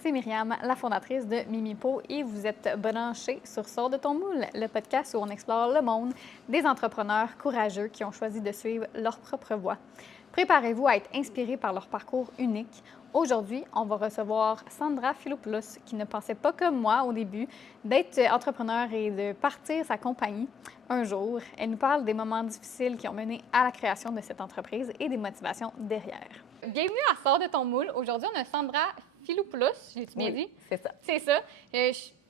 c'est Myriam, la fondatrice de Mimipo, et vous êtes branchés sur Sors de ton moule, le podcast où on explore le monde des entrepreneurs courageux qui ont choisi de suivre leur propre voie. Préparez-vous à être inspirés par leur parcours unique. Aujourd'hui, on va recevoir Sandra Philopoulos, qui ne pensait pas comme moi au début d'être entrepreneur et de partir sa compagnie un jour. Elle nous parle des moments difficiles qui ont mené à la création de cette entreprise et des motivations derrière. Bienvenue à Sors de ton moule. Aujourd'hui, on a Sandra Philopoulos, j'ai-tu bien dit? C'est ça. C'est ça.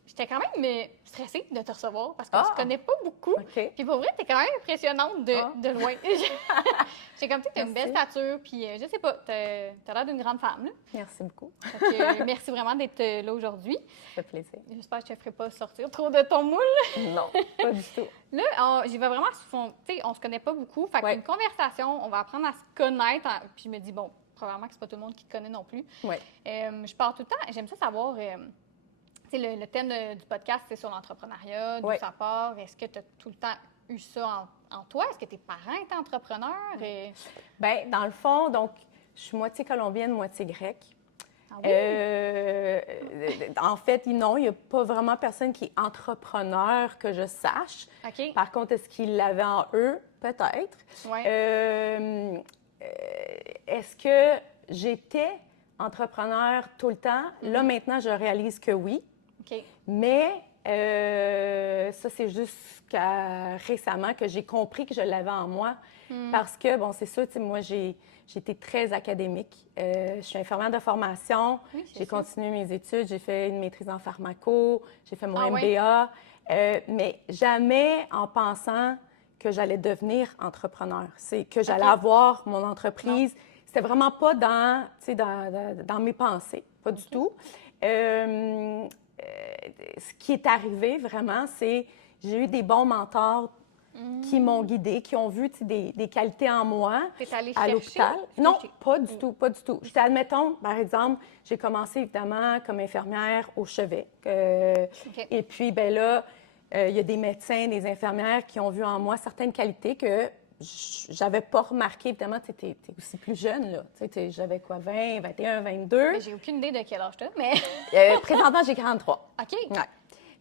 J'étais quand même stressée de te recevoir parce qu'on ne se connaît pas beaucoup. OK. Puis pour vrai, t'es quand même impressionnante de loin. J'ai comme tu as une belle stature, puis je sais pas, t'as l'air d'une grande femme. Là. Merci beaucoup. Donc, merci vraiment d'être là aujourd'hui. Ça fait plaisir. J'espère que je ne te ferai pas sortir trop de ton moule. Non, pas du tout. Là, j'y vais vraiment, tu sais, on se connaît pas beaucoup. Fait qu'une conversation, on va apprendre à se connaître. Puis je me dis, bon, probablement que c'est pas tout le monde qui te connaît non plus. Oui. Je pars tout le temps, j'aime ça savoir... Tu sais, le thème du podcast, c'est sur l'entrepreneuriat, d'où ça part. Est-ce que tu as tout le temps eu ça en toi? Est-ce que tes parents étaient entrepreneurs? Bien, dans le fond, donc, je suis moitié colombienne, moitié grecque. Ah oui? En fait, non, il n'y a pas vraiment personne qui est entrepreneur que je sache. OK. Par contre, est-ce qu'ils l'avaient en eux? Peut-être. Oui. Est-ce que j'étais entrepreneur tout le temps? Là, maintenant, je réalise que oui. OK. Mais ça, c'est jusqu'à récemment que j'ai compris que je l'avais en moi. Parce que, bon, c'est sûr, tu sais, moi, j'ai été très académique. Je suis infirmière de formation. Oui, j'ai continué mes études. J'ai fait une maîtrise en pharmaco. J'ai fait mon MBA. Mais jamais en pensant que j'allais devenir entrepreneur. C'est que j'allais avoir mon entreprise. Non. C'était vraiment pas dans mes pensées, pas du tout. Ce qui est arrivé vraiment, c'est j'ai eu des bons mentors qui m'ont guidée, qui ont vu des qualités en moi à l'hôpital. Non, pas du tout, pas du tout. J'étais, admettons, par exemple, j'ai commencé évidemment comme infirmière au chevet. Et puis, ben là, il y a des médecins, des infirmières qui ont vu en moi certaines qualités que j'avais pas remarqué. Évidemment, tu étais aussi plus jeune, là. J'avais quoi, 20, 21, 22? Mais j'ai aucune idée de quel âge t'as, mais... Présentement, j'ai 43. OK. Ouais.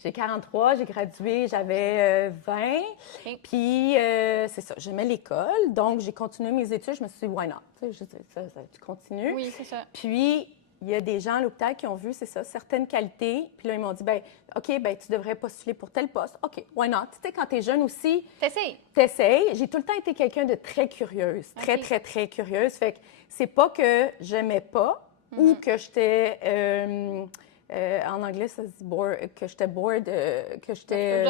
J'ai 43, j'ai gradué, j'avais 20. Okay. Puis, c'est ça, j'aimais l'école. Donc, j'ai continué mes études. Je me suis dit, why not? Tu continues. Oui, c'est ça. Puis, il y a des gens à l'hôpital qui ont vu, c'est ça, certaines qualités. Puis là, ils m'ont dit, ben OK, ben tu devrais postuler pour tel poste. OK, why not? Tu sais, quand t'es jeune aussi... T'essayes. J'ai tout le temps été quelqu'un de très curieuse. Très, très, très curieuse. Fait que c'est pas que j'aimais pas ou que j'étais... en anglais, ça se dit que j'étais bored, que j'étais...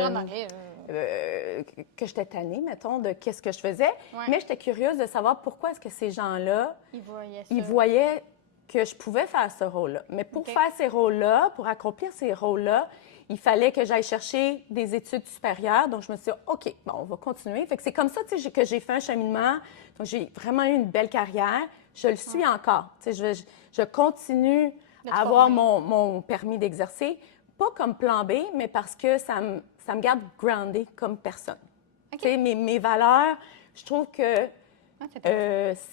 que j'étais tannée, mettons, de qu'est-ce que je faisais. Ouais. Mais j'étais curieuse de savoir pourquoi est-ce que ces gens-là... Ils voyaient que je pouvais faire ce rôle-là. Mais pour faire ces rôles-là, pour accomplir ces rôles-là, il fallait que j'aille chercher des études supérieures. Donc, je me suis dit, OK, bon, on va continuer. Fait que c'est comme ça, tu sais, que j'ai fait un cheminement. Donc, j'ai vraiment eu une belle carrière. Je le suis encore. Tu sais, je continue à avoir mon permis d'exercer. Pas comme plan B, mais parce que ça me garde groundée comme personne. Tu sais, mes valeurs, je trouve que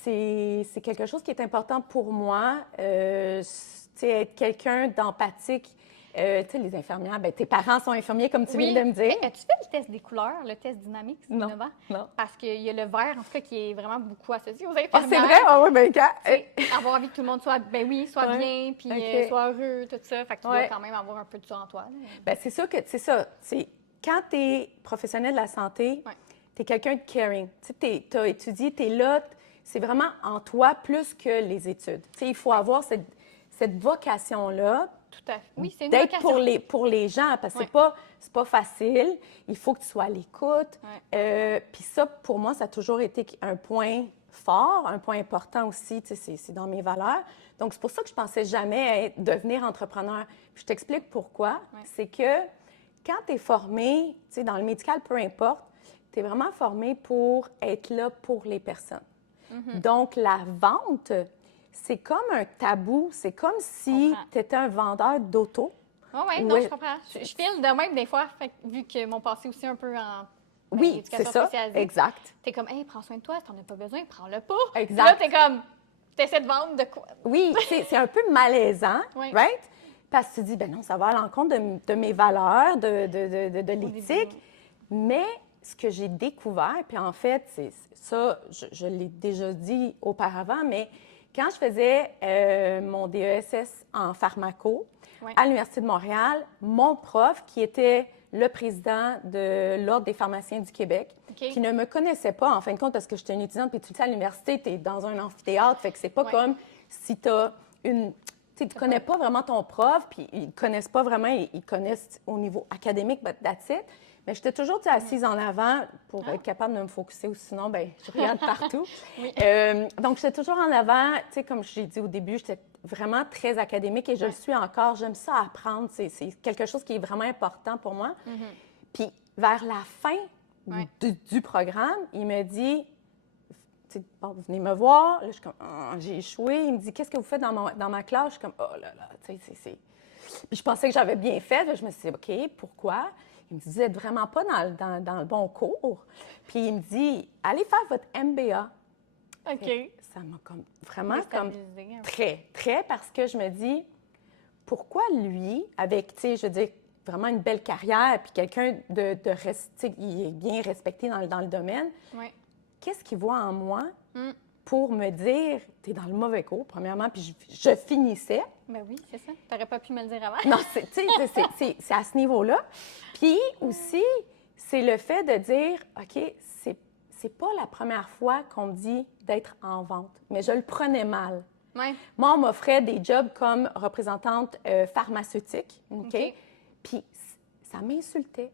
c'est quelque chose qui est important pour moi. Être quelqu'un d'empathique. Tu sais, les infirmières, ben, tes parents sont infirmiers, comme tu viens de me dire. As-tu fait le test des couleurs, le test dynamique? Non. Parce qu'il y a le vert, en tout cas, qui est vraiment beaucoup associé aux infirmières. Ah, c'est vrai? Ah oui, bien, avoir envie que tout le monde soit, soit bien, puis soit heureux, tout ça. Fait que tu dois quand même avoir un peu de ça en toi. Bien, c'est sûr que, c'est ça. Quand tu es professionnel de la santé, tu es quelqu'un de caring. Tu as étudié, tu es là, c'est vraiment en toi plus que les études. Tu sais, il faut avoir cette vocation-là. Tout à fait. Oui, c'est une d'être vocation. pour les gens, parce que c'est pas facile. Il faut que tu sois à l'écoute. Puis ça, pour moi, ça a toujours été un point fort, un point important aussi. Tu sais, c'est dans mes valeurs. Donc, c'est pour ça que je pensais jamais devenir entrepreneur. Puis je t'explique pourquoi. C'est que quand tu es formé, tu sais, dans le médical, peu importe, tu es vraiment formé pour être là pour les personnes. Donc, la vente, c'est comme un tabou. C'est comme si tu étais un vendeur d'auto. Oui, non, je comprends. Je file de même des fois, vu que mon passé aussi un peu en éducation spécialisée. Exact. Tu es comme, hey, prends soin de toi, si tu n'en as pas besoin, prends-le pas. Exact. Là, tu es comme, tu essaies de vendre de quoi? Oui, c'est un peu malaisant, right? Parce que tu dis, ben non, ça va à l'encontre de mes valeurs, de l'éthique. Mais ce que j'ai découvert, puis en fait, c'est ça, je l'ai déjà dit auparavant, mais quand je faisais mon DESS en pharmaco à l'Université de Montréal, mon prof, qui était le président de l'Ordre des pharmaciens du Québec, qui ne me connaissait pas, en fin de compte, parce que j'étais une étudiante, puis tu sais, à l'université, tu es dans un amphithéâtre, fait que c'est pas comme si tu as une... Tu ne connais pas vraiment ton prof, puis ils ne connaissent pas vraiment, ils connaissent au niveau académique, but that's it. Mais j'étais toujours assise en avant pour être capable de me focusser, ou sinon, ben je regarde partout. Donc, j'étais toujours en avant. Tu sais, comme j'ai dit au début, j'étais vraiment très académique et je le suis encore. J'aime ça apprendre. C'est quelque chose qui est vraiment important pour moi. Puis, vers la fin du programme, il me dit... Bon, vous venez me voir, là, je suis comme, oh, j'ai échoué. Il me dit, qu'est-ce que vous faites dans ma classe? Je suis comme, oh là là, tu sais, c'est... Puis je pensais que j'avais bien fait. Là, je me suis dit, OK, pourquoi? Il me dit, vous n'êtes vraiment pas dans le bon cours. Puis il me dit, allez faire votre MBA. OK. Et ça m'a comme vraiment comme très, très, parce que je me dis, pourquoi lui, avec, tu sais, je veux dire, vraiment une belle carrière, puis quelqu'un il est bien respecté dans le domaine, qu'est-ce qu'il voit en moi pour me dire, t'es dans le mauvais cours, premièrement, puis je finissais. Ben oui, c'est ça. T'aurais pas pu me le dire avant. Non, c'est à ce niveau-là. Puis aussi, c'est le fait de dire, OK, c'est pas la première fois qu'on me dit d'être en vente, mais je le prenais mal. Moi, on m'offrait des jobs comme représentante pharmaceutique, OK? Puis ça m'insultait.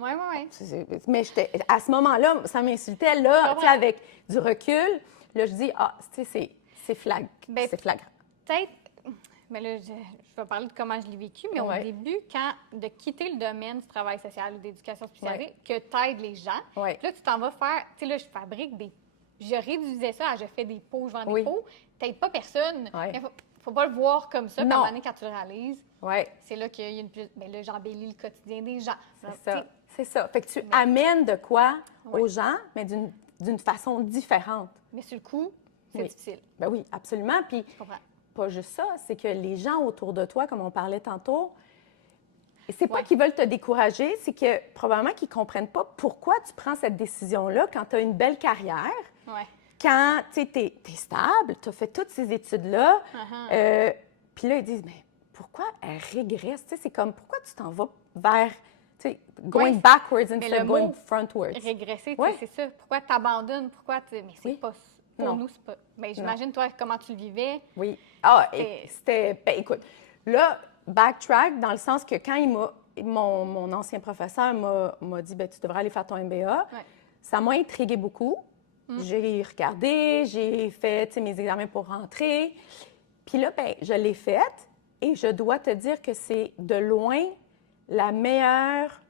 Oui. Mais à ce moment-là, ça m'insultait. Là, tu sais, avec du recul, là, je dis, c'est flagrant. Peut-être, mais là, je vais parler de comment je l'ai vécu, mais au début, de quitter le domaine du travail social ou d'éducation spécialisée, que tu aides les gens, puis là, tu t'en vas faire, tu sais, là, je fabrique je réduisais ça à je fais des pots, je vends des pots. T'aides pas personne. Il faut pas le voir comme ça. Puis à un moment donné, quand tu le réalises, c'est là qu'il y a une plus... Bien là, j'embellis le quotidien des gens. C'est ça. Fait que tu amènes de quoi aux gens, mais d'une façon différente. Mais sur le coup, c'est difficile. Ben oui, absolument. Puis, pas juste ça, c'est que les gens autour de toi, comme on parlait tantôt, c'est pas qu'ils veulent te décourager, c'est que probablement qu'ils comprennent pas pourquoi tu prends cette décision-là quand tu as une belle carrière, quand tu es stable, tu as fait toutes ces études-là. Puis là, ils disent, mais pourquoi elle régresse? C'est comme, pourquoi tu t'en vas vers... going backwards instead of going frontwards. Régresser, c'est ça. Pourquoi tu abandonnes? Mais c'est pas... Pour nous, c'est pas... Bien, j'imagine, toi, comment tu le vivais. Oui. C'était... Ben, écoute, là, backtrack dans le sens que quand mon ancien professeur m'a dit, ben, tu devrais aller faire ton MBA, ça m'a intriguée beaucoup. J'ai regardé, j'ai fait mes examens pour rentrer. Puis là, ben, je l'ai faite et je dois te dire que c'est de loin la meilleure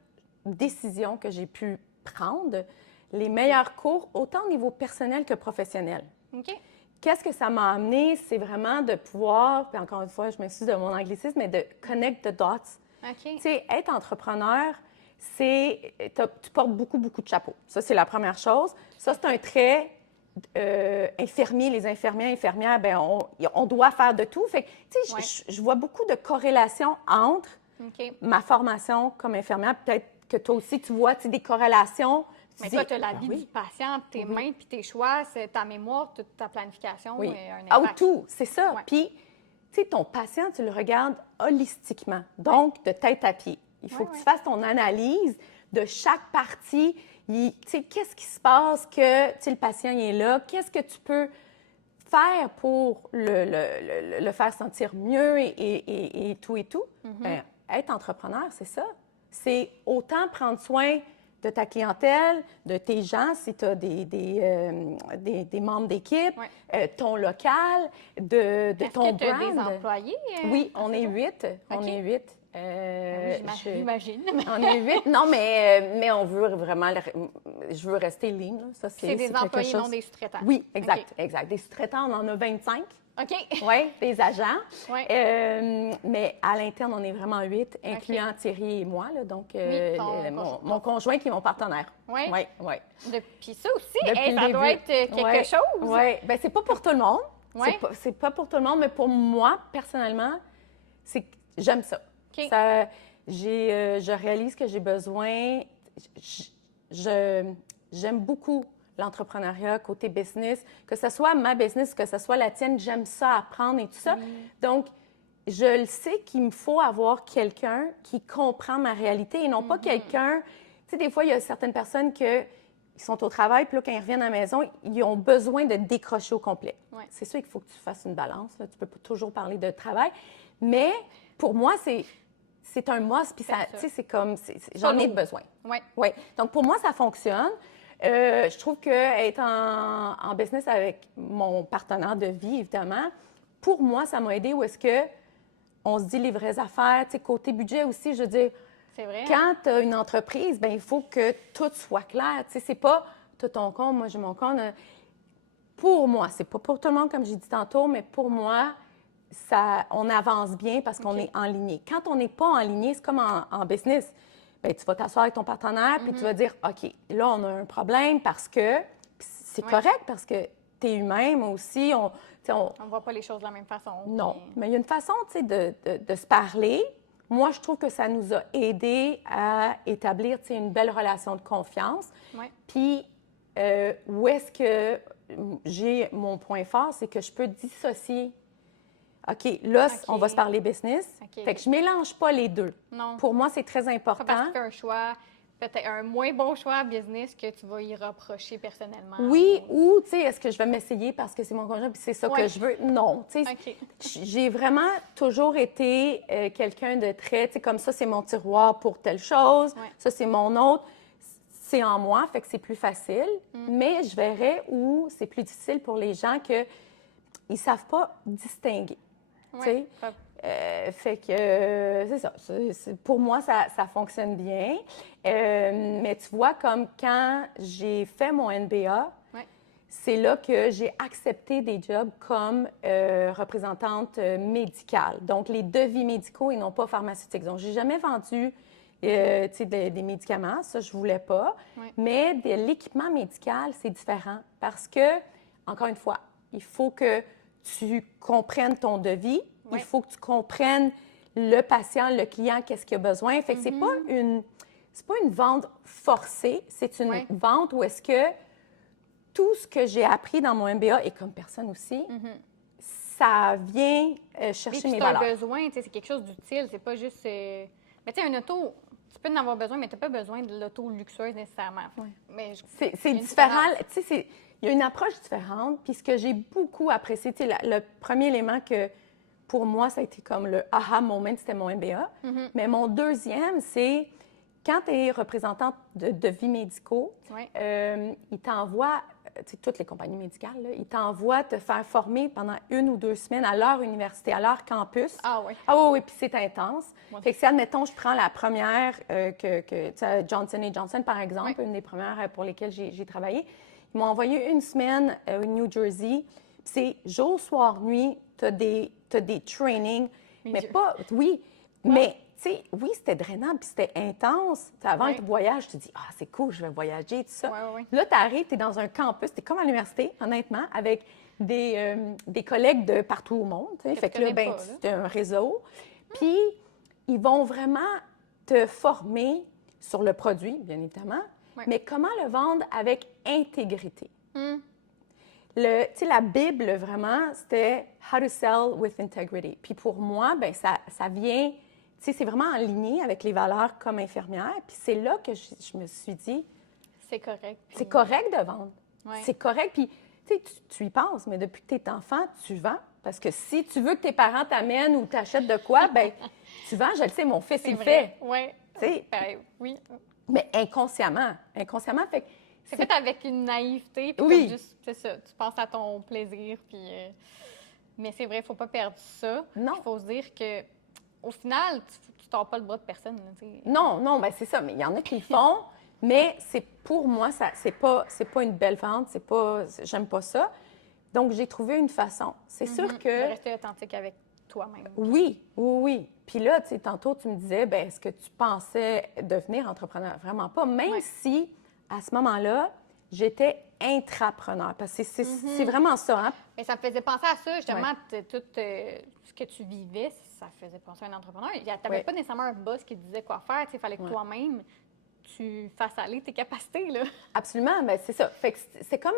décision que j'ai pu prendre, les meilleurs cours, autant au niveau personnel que professionnel. Qu'est-ce que ça m'a amené? C'est vraiment de pouvoir, puis encore une fois, je m'excuse de mon anglicisme, mais de connect the dots. Tu sais, être entrepreneur, tu portes beaucoup, beaucoup de chapeaux. Ça, c'est la première chose. Ça, c'est un trait infirmier. Les infirmières, bien, on doit faire de tout. Fait que, tu sais, je vois beaucoup de corrélations entre ma formation comme infirmière. Peut-être que toi aussi, tu vois des corrélations. Mais toi, tu as la vie du patient, tes mains puis tes choix, c'est ta mémoire, toute ta planification. Tout, c'est ça. Puis, tu sais, ton patient, tu le regardes holistiquement, donc de tête à pied. Il faut que tu fasses ton analyse de chaque partie. Tu sais, qu'est-ce qui se passe que le patient est là? Qu'est-ce que tu peux faire pour le faire sentir mieux et tout et tout? Bien, être entrepreneur, c'est ça. C'est autant prendre soin de ta clientèle, de tes gens, si tu as des membres d'équipe, ton local, de ton brand. Est-ce que tu as des employés? Oui, on est 8. On est 8. J'imagine. On est 8. Non, mais on veut vraiment... Je veux rester lean. Là. Ça, c'est des employés, non des sous-traitants. Oui, exact. Des sous-traitants, on en a 25. OK. Oui, des agents. Mais à l'interne, on est vraiment 8, incluant Thierry et moi. Là, donc, mon conjoint qui est mon partenaire. Oui. Puis ça aussi, ça doit être quelque chose. Oui. Bien, c'est pas pour tout le monde. C'est pas pour tout le monde, mais pour moi, personnellement, c'est j'aime ça. Okay. Je réalise que j'ai besoin. J'aime beaucoup l'entrepreneuriat côté business, que ce soit ma business, que ce soit la tienne, j'aime ça apprendre et tout ça. Donc, je le sais qu'il me faut avoir quelqu'un qui comprend ma réalité et non pas quelqu'un... Tu sais, des fois, il y a certaines personnes qui sont au travail, puis là, quand ils reviennent à la maison, ils ont besoin de décrocher au complet. Ouais. C'est sûr qu'il faut que tu fasses une balance. Là. Tu peux pas toujours parler de travail. Mais pour moi, c'est un must, puis tu sais, c'est comme... j'en ai besoin. Oui. Ouais. Donc, pour moi, ça fonctionne. Je trouve qu'être en business avec mon partenaire de vie, évidemment, pour moi, ça m'a aidé où est-ce que on se dit les vraies affaires. Tu sais, côté budget aussi, je veux dire, c'est vrai, quand tu as une entreprise, bien, il faut que tout soit clair. Tu sais, c'est pas tu as ton compte, moi j'ai mon compte. Pour moi, c'est pas pour tout le monde, comme j'ai dit tantôt, mais pour moi, on avance bien parce qu'on est en ligne. Quand on n'est pas en ligne, c'est comme en business. Bien, tu vas t'asseoir avec ton partenaire, puis tu vas dire, OK, là, on a un problème parce que c'est correct, parce que tu es humain, moi aussi. On ne voit pas les choses de la même façon. Non, mais il y a une façon, tu sais, de se parler. Moi, je trouve que ça nous a aidés à établir, tu sais, une belle relation de confiance. Ouais. Puis, où est-ce que j'ai mon point fort, c'est que je peux dissocier. OK, là, on va se parler business. Fait que je mélange pas les deux. Non. Pour moi, c'est très important. Pas parce que tu fais un choix, peut-être un moins bon choix business que tu vas y reprocher personnellement. Oui, ou, tu sais, est-ce que je vais m'essayer parce que c'est mon conjoint puis c'est ça que je veux? Non, tu sais, j'ai vraiment toujours été quelqu'un de très, tu sais, comme ça, c'est mon tiroir pour telle chose, ça, c'est mon autre. C'est en moi, fait que c'est plus facile. Mais je verrais où c'est plus difficile pour les gens qu'ils ne savent pas distinguer. Ouais. Fait que c'est ça. Pour moi, ça fonctionne bien. Mais tu vois, comme quand j'ai fait mon MBA, c'est là que j'ai accepté des jobs comme représentante médicale. Donc, les devis médicaux et non pas pharmaceutiques. Donc, j'ai jamais vendu des médicaments. Ça, je voulais pas. Mais de l'équipement médical, c'est différent parce que, encore une fois, il faut que tu comprennes ton devis. Il faut que tu comprennes le patient, le client, qu'est-ce qu'il a besoin. Fait que c'est pas une vente forcée, c'est une vente où est-ce que tout ce que j'ai appris dans mon MBA, et comme personne aussi, ça vient chercher mes valeurs. C'est un besoin, c'est quelque chose d'utile, c'est pas juste... Mais tu sais, un auto, tu peux en avoir besoin, mais tu n'as pas besoin de l'auto luxueuse nécessairement. Mais c'est différent, tu sais, il y a une approche différente. Puis ce que j'ai beaucoup apprécié, tu sais, le premier élément que, pour moi, ça a été comme le aha moment, c'était mon MBA. Mais mon deuxième, c'est quand tu es représentante de devis médicaux, ils t'envoient, tu sais, toutes les compagnies médicales, là, ils t'envoient te faire former pendant 1 ou 2 semaines à leur université, à leur campus. Ah oui? Ah oui, puis c'est intense. Fait que si, admettons, je prends la première, tu sais, Johnson & Johnson, par exemple, une des premières pour lesquelles j'ai travaillé, ils m'ont envoyé 1 semaine au New Jersey. C'est jour, soir, nuit, tu as des trainings, mais pas... Oui, mais, tu sais, oui, c'était drainant, puis c'était intense. T'sais, avant le voyage, tu te dis, ah, c'est cool, je vais voyager, tout ça. Là, tu arrives, tu es dans un campus, tu es comme à l'université, honnêtement, avec des collègues de partout au monde. Fait que là, ben, c'est un réseau. Puis, ils vont vraiment te former sur le produit, bien évidemment, mais comment le vendre avec intégrité. Tu sais, la Bible, vraiment, c'était « How to sell with integrity ». Puis pour moi, ben ça vient, tu sais, c'est vraiment en ligne avec les valeurs comme infirmière. Puis c'est là que je me suis dit... C'est correct. Puis... C'est correct de vendre. C'est correct. Puis, tu sais, tu y penses, mais depuis que tu es enfant, tu vends. Parce que si tu veux que tes parents t'amènent ou t'achètent de quoi, ben tu vends. Je le sais, mon fils, il le fait. Oui. Oui. Mais inconsciemment. Inconsciemment, fait que... C'est fait avec une naïveté, puis juste, c'est ça, tu penses à ton plaisir, puis... Mais c'est vrai, il ne faut pas perdre ça. Non. Il faut se dire que au final, tu ne tords pas le bras de personne. Là, non, ben c'est ça. Mais il y en a qui le font, mais pour moi, c'est pas une belle vente, j'aime pas ça. Donc, j'ai trouvé une façon. C'est sûr que... De rester authentique avec toi-même. Oui. Puis là, tu sais, tantôt, tu me disais, ben est-ce que tu pensais devenir entrepreneur? Vraiment pas. Même si... À ce moment-là, j'étais intrapreneur. Parce que c'est vraiment ça. Hein? Mais ça me faisait penser à ça, justement, tout ce que tu vivais, ça faisait penser à un entrepreneur. Tu n'avais pas nécessairement un boss qui te disait quoi faire. Il fallait que toi-même, tu fasses aller tes capacités. Là. Absolument, ben c'est ça. Fait que c'est comme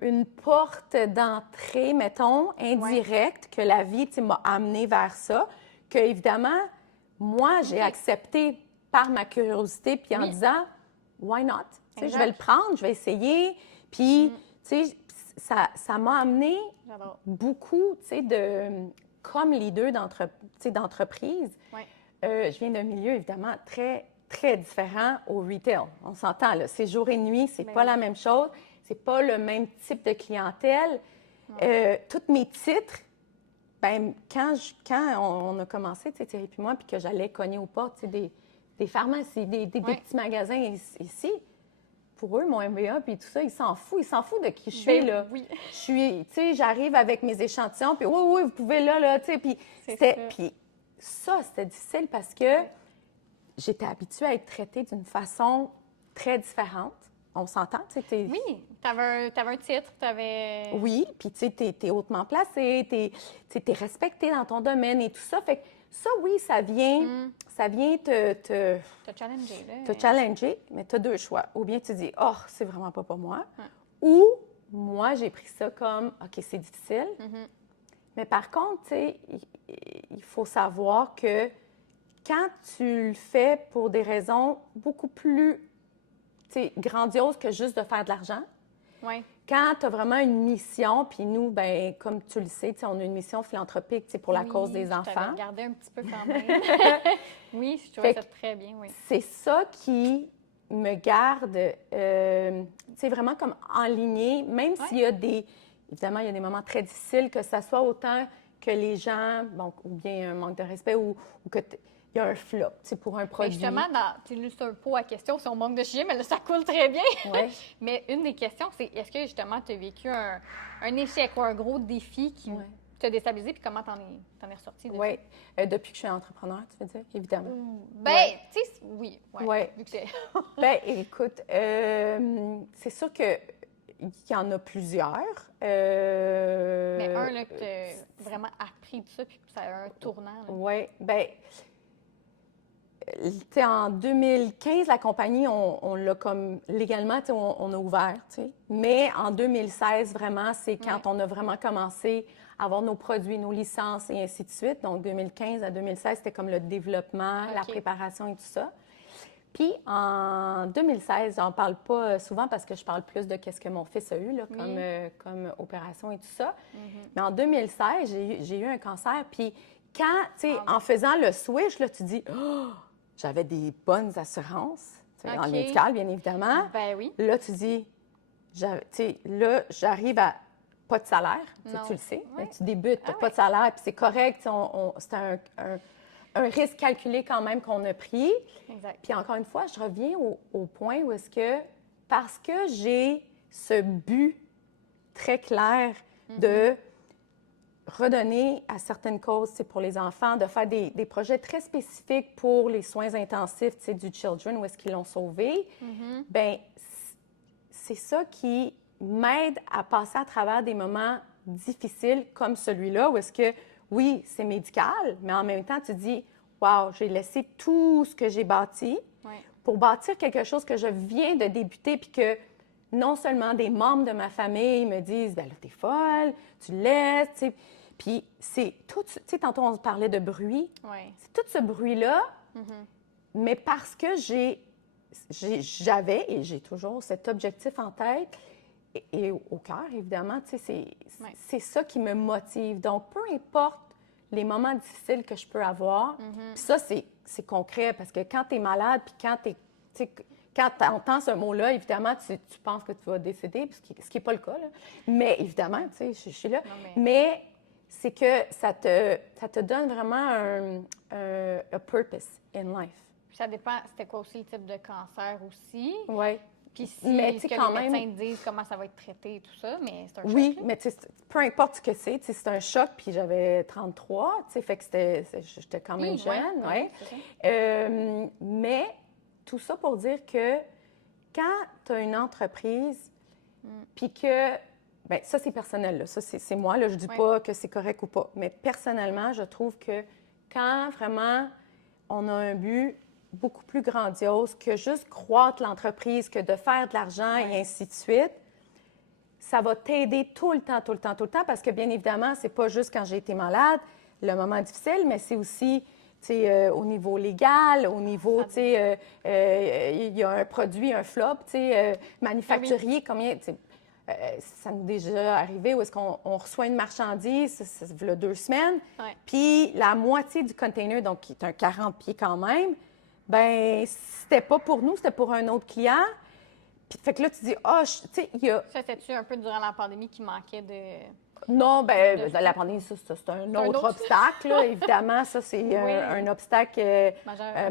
une porte d'entrée, mettons, indirecte, que la vie m'a amenée vers ça, que évidemment, moi, j'ai accepté par ma curiosité, puis en disant, why not? Je vais le prendre, je vais essayer. Puis, tu sais, ça m'a amené beaucoup, tu sais, comme leader d'entreprise. Je viens d'un milieu, évidemment, très, très différent au retail. On s'entend, là. C'est jour et nuit, c'est pas la même chose. C'est pas le même type de clientèle. Tous mes titres, ben quand on a commencé, tu sais, Thierry puis moi, puis que j'allais cogner aux portes, tu sais, des pharmacies, des petits magasins ici, pour eux, mon MBA, puis tout ça, ils s'en foutent. Ils s'en foutent de qui je suis, là. Oui. Je suis, tu sais, j'arrive avec mes échantillons, puis oui, vous pouvez là, tu sais, puis c'était difficile parce que j'étais habituée à être traitée d'une façon très différente. On s'entend, tu sais. Oui, t'avais un titre, t'avais... Oui, puis tu sais, t'es hautement placé, t'es respecté dans ton domaine et tout ça. Fait que ça, oui, ça vient te challenger, là. Te challenger, mais t'as deux choix. Ou bien tu dis, oh, c'est vraiment pas pour moi. Ou, moi, j'ai pris ça comme, OK, c'est difficile. Mais par contre, tu sais, il faut savoir que quand tu le fais pour des raisons beaucoup plus grandioses que juste de faire de l'argent, quand tu as vraiment une mission, puis nous, ben comme tu le sais, on a une mission philanthropique pour la cause des enfants. Oui, regardé un petit peu quand même. Oui, je trouvais ça très bien, oui. C'est ça qui me garde, vraiment comme enlignée, même s'il y a évidemment, il y a des moments très difficiles, que ça soit autant que les gens, bon, ou bien un manque de respect, ou que il y a un flop, pour un produit. Mais justement, tu illustres un peu à question si on manque de chien, mais là, ça coule très bien. Mais une des questions, c'est est-ce que justement, tu as vécu un échec ou un gros défi qui t'a déstabilisé, puis comment t'en es ressorti? Oui. Depuis que je suis entrepreneur, tu veux dire, évidemment. Ben, tu sais, oui. Vu que c'est... Ben, écoute, c'est sûr qu'il y en a plusieurs. Mais un, là, que tu as vraiment appris de ça, puis que ça a un tournant. Oui. Bien, en 2015, la compagnie, on l'a comme légalement, on a ouvert. Mais en 2016, vraiment, c'est quand on a vraiment commencé à avoir nos produits, nos licences et ainsi de suite. Donc, 2015 à 2016, c'était comme le développement, la préparation et tout ça. Puis, en 2016, j'en parle pas souvent parce que je parle plus de qu'est-ce que mon fils a eu là, comme opération et tout ça. Mais en 2016, j'ai eu un cancer. Puis, quand, en faisant le switch, là, tu dis, oh, j'avais des bonnes assurances, en médical, bien évidemment. Ben oui. Là, tu dis, là, j'arrive à pas de salaire, tu le sais. Tu débutes, tu n'as pas de salaire, puis c'est correct. C'est un risque calculé quand même qu'on a pris. Exact. Puis encore une fois, je reviens au point où est-ce que, parce que j'ai ce but très clair de redonner à certaines causes, pour les enfants, de faire des projets très spécifiques pour les soins intensifs, du Children, où est-ce qu'ils l'ont sauvé, bien, c'est ça qui m'aide à passer à travers des moments difficiles comme celui-là, où est-ce que, oui, c'est médical, mais en même temps, tu dis, wow, j'ai laissé tout ce que j'ai bâti pour bâtir quelque chose que je viens de débuter, puis que non seulement des membres de ma famille me disent, ben là, t'es folle, tu laisses, tu sais. Puis c'est tout, tu sais, tantôt on parlait de bruit. C'est tout ce bruit-là, mais parce que j'avais et j'ai toujours cet objectif en tête et au cœur, évidemment, tu sais, c'est ça qui me motive. Donc, peu importe les moments difficiles que je peux avoir, puis ça, c'est concret parce que quand tu es malade, puis quand tu entends ce mot-là, évidemment, tu penses que tu vas décéder, ce qui n'est pas le cas, là. Mais évidemment, tu sais, je suis là. Mais c'est que ça te donne vraiment un purpose in life. Ça dépend, c'était quoi aussi le type de cancer aussi. Oui. Puis si ce que les médecins disent, comment ça va être traité et tout ça, mais c'est un choc. Oui, mais peu importe ce que c'est un choc, puis j'avais 33, tu sais, fait que j'étais quand même jeune, mais tout ça pour dire que quand tu as une entreprise, puis que, bien, ça, c'est personnel, là. Ça, c'est moi, là. Je dis pas que c'est correct ou pas. Mais personnellement, je trouve que quand vraiment on a un but beaucoup plus grandiose que juste croître l'entreprise, que de faire de l'argent et ainsi de suite, ça va t'aider tout le temps, tout le temps, tout le temps, parce que bien évidemment, c'est pas juste quand j'ai été malade, le moment difficile, mais c'est aussi au niveau légal, au niveau, il y a un produit, un flop, manufacturier, combien, ça nous est déjà arrivé où est-ce qu'on reçoit une marchandise, ça fait 2 semaines, puis la moitié du container, donc qui est un 40 pieds quand même, ben c'était pas pour nous, c'était pour un autre client. Puis, fait que là, tu dis, tu sais, il y a... Ça, c'était-tu un peu durant la pandémie qui manquait de... Non, la pandémie, ça, c'est un autre obstacle, là. Évidemment, ça, c'est un obstacle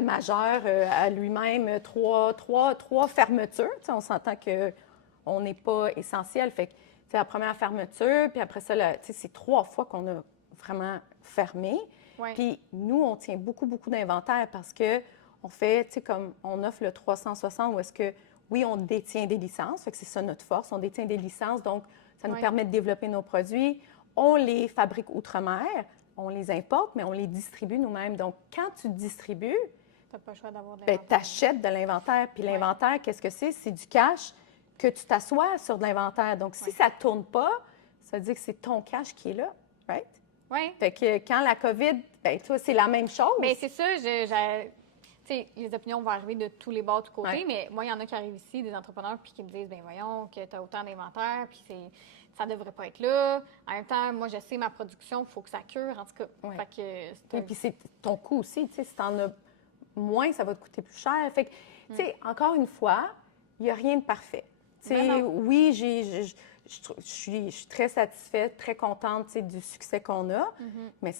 majeur à lui-même. Trois fermetures. Tu sais, on s'entend qu'on n'est pas essentiel. Fait que, la première fermeture, puis après ça, c'est 3 fois qu'on a vraiment fermé. Puis nous, on tient beaucoup, beaucoup d'inventaire parce que on fait, tu sais, comme on offre le 360 où est-ce que, oui, on détient des licences. Fait que c'est ça notre force. On détient des licences, donc ça nous permet de développer nos produits. On les fabrique outre-mer, on les importe, mais on les distribue nous-mêmes. Donc, quand tu distribues, tu n'as pas le choix d'avoir de l'inventaire. Tu achètes de l'inventaire. Puis l'inventaire, qu'est-ce que c'est? C'est du cash que tu t'assois sur de l'inventaire. Donc, si ça ne tourne pas, ça veut dire que c'est ton cash qui est là, right? Oui. Fait que quand la COVID, bien, toi, c'est la même chose. Bien, c'est ça. Tu sais, les opinions vont arriver de tous les bords, de tous côtés, mais moi, il y en a qui arrivent ici, des entrepreneurs, puis qui me disent, bien voyons, que tu as autant d'inventaire, puis ça devrait pas être là. En même temps, moi, je sais, ma production, il faut que ça cure, en tout cas. Fait que puis c'est ton coût aussi, tu sais, si tu en as moins, ça va te coûter plus cher. Fait que, tu sais, encore une fois, il n'y a rien de parfait. Tu sais, oui, je suis très satisfaite, très contente, tu sais, du succès qu'on a, mais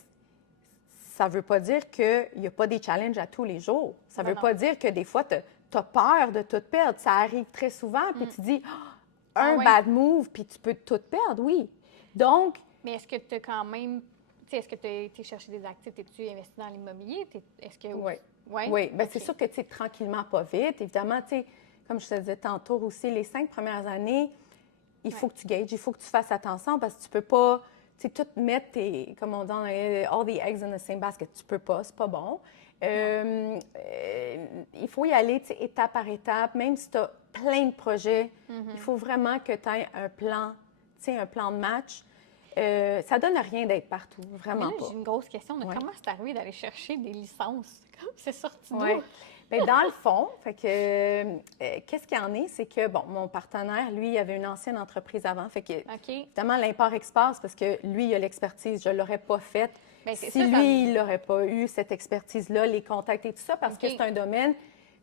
ça ne veut pas dire qu'il n'y a pas des challenges à tous les jours. Ça ne veut pas dire que des fois, tu as peur de tout perdre. Ça arrive très souvent, puis tu dis, bad move, puis tu peux tout perdre, oui. Donc... Mais est-ce que tu as quand même... Tu sais, est-ce que tu as été chercher des actifs? T'es-tu investi dans l'immobilier? Est-ce que... Oui. Ouais? Oui. Bien, c'est sûr que, tu sais, tranquillement, pas vite. Évidemment, tu sais, comme je te disais tantôt aussi, les 5 premières années, il faut que tu gages, il faut que tu fasses attention parce que tu peux pas... Tu sais, tout mettre comme on dit, all the eggs in the same basket. Tu peux pas, c'est pas bon. Il faut y aller, tu sais, étape par étape. Même si tu as plein de projets, il faut vraiment que tu aies un plan, tu sais, un plan de match. Ça donne rien d'être partout, vraiment pas. J'ai une grosse question. Comment c'est arrivé d'aller chercher des licences? C'est sorti d'où? Bien, dans le fond, fait que qu'est-ce qu'il y en est? C'est que, bon, mon partenaire, lui, il avait une ancienne entreprise avant. Fait que, évidemment, l'import-export, c'est parce que lui, il a l'expertise. Je ne l'aurais pas faite si lui, il n'aurait pas eu cette expertise-là, les contacts et tout ça, parce que c'est un domaine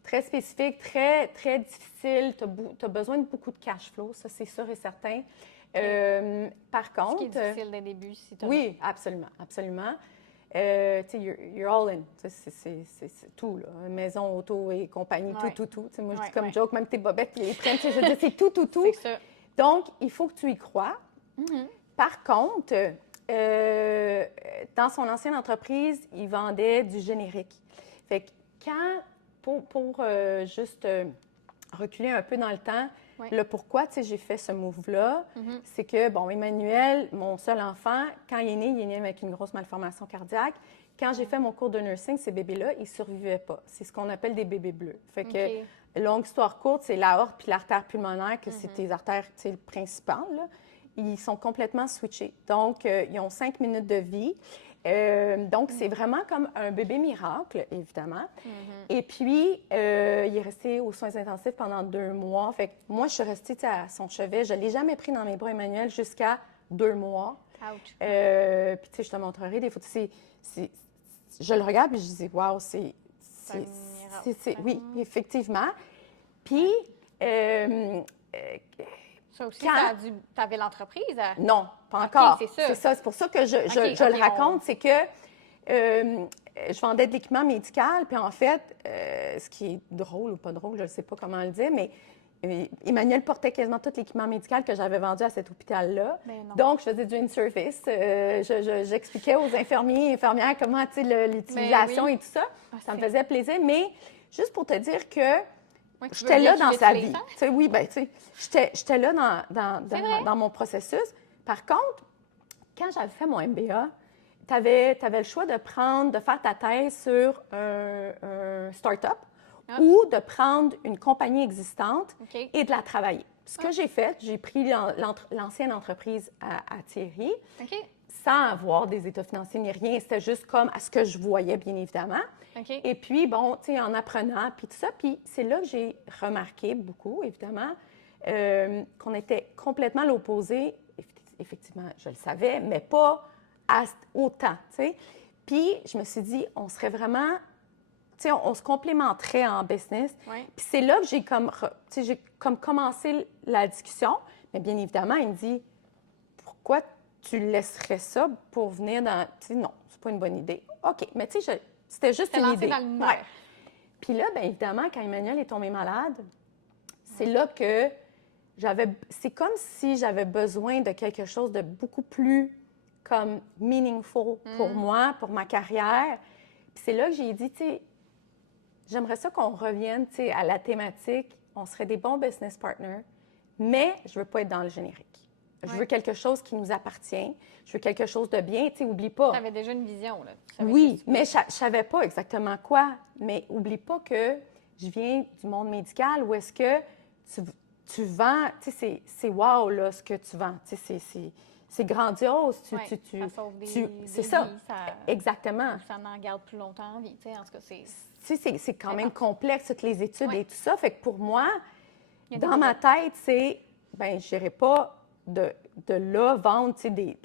très spécifique, très, très difficile. Tu as besoin de beaucoup de cash flow, ça, c'est sûr et certain. Par contre... Ce qui est difficile dès le début, si tu as... Oui, absolument, absolument. Tu sais, you're all in. C'est tout, là. Maison, auto et compagnie, tout. T'sais, moi, je dis comme joke, même tes bobettes, les prennent. Je veux dire, c'est tout. C'est ça. Donc, il faut que tu y crois. Par contre, dans son ancienne entreprise, il vendait du générique. Fait que quand, pour juste reculer un peu dans le temps, le pourquoi, tu sais, j'ai fait ce move-là, c'est que, bon, Emmanuel, mon seul enfant, quand il est né avec une grosse malformation cardiaque. Quand j'ai fait mon cours de nursing, ces bébés-là, ils ne survivaient pas. C'est ce qu'on appelle des bébés bleus. Fait que, longue histoire courte, c'est l'aorte puis l'artère pulmonaire, que c'est tes artères, tu sais, principales, là. Ils sont complètement switchés. Donc, ils ont 5 minutes de vie. Donc, c'est vraiment comme un bébé miracle, évidemment. Et puis, il est resté aux soins intensifs pendant 2 mois. Fait que moi, je suis restée à son chevet. Je ne l'ai jamais pris dans mes bras, Emmanuel, jusqu'à 2 mois. Ouch. Puis, tu sais, je te montrerai des photos. Je le regarde et je dis, wow, c'est un miracle. Oui, effectivement. Puis, ça aussi, tu avais l'entreprise? Non, pas encore. C'est ça. C'est pour ça que je le raconte. C'est que je vendais de l'équipement médical. Puis en fait, ce qui est drôle ou pas drôle, je ne sais pas comment le dire, mais Emmanuel portait quasiment tout l'équipement médical que j'avais vendu à cet hôpital-là. Donc, je faisais du in-service. J'expliquais aux infirmiers et infirmières comment, tu sais, l'utilisation et tout ça. Ça me faisait plaisir. Mais juste pour te dire que Ouais, j'étais là dans sa vie. Tu sais, oui, ben tu sais, j'étais là dans mon processus. Par contre, quand j'avais fait mon MBA, tu avais le choix de faire ta thèse sur un start-up ou de prendre une compagnie existante et de la travailler. Ce que j'ai fait, j'ai pris l'ancienne entreprise à Thierry, sans avoir des états financiers ni rien. C'était juste comme à ce que je voyais, bien évidemment. Et puis, bon, tu sais, en apprenant, puis tout ça, puis c'est là que j'ai remarqué beaucoup, évidemment, qu'on était complètement à l'opposé. Effectivement, je le savais, mais pas autant, tu sais. Puis, je me suis dit, on serait vraiment, tu sais, on se complémenterait en business. Puis c'est là que j'ai comme commencé la discussion. Mais bien évidemment, il me dit, pourquoi tu laisserais ça pour venir dans... Tu sais, non, c'est pas une bonne idée. OK, mais tu sais, c'était juste une idée. Dans Puis là, bien évidemment, quand Emmanuel est tombé malade, c'est là que c'est comme si j'avais besoin de quelque chose de beaucoup plus comme meaningful pour moi, pour ma carrière. Puis c'est là que j'ai dit, tu sais, j'aimerais ça qu'on revienne, tu sais, à la thématique. On serait des bons business partners, mais je veux pas être dans le générique. Je veux quelque chose qui nous appartient. Je veux quelque chose de bien. Tu sais, oublie pas. Tu avais déjà une vision, là. Oui, mais je savais pas exactement quoi. Mais oublie pas que je viens du monde médical où est-ce que tu vends, tu sais, c'est wow, là, ce que tu vends. Tu sais, c'est grandiose. Ça sauve c'est ça. Vies, exactement. Ça en garde plus longtemps en vie. Tu sais, en tout cas, c'est quand même complexe, toutes les études et tout ça. Fait que pour moi, dans ma tête, c'est, ben je n'irai pas de là vendre des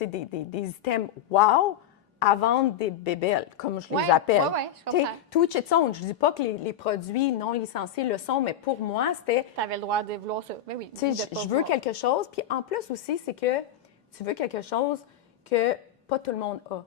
items wow à vendre des bébelles, comme je les appelle. Oui, je comprends. To each its own. Je ne dis pas que les produits non licenciés le sont, mais pour moi, c'était... Tu avais le droit de vouloir ça. Mais oui, je veux quelque chose. Puis en plus aussi, c'est que tu veux quelque chose que pas tout le monde a.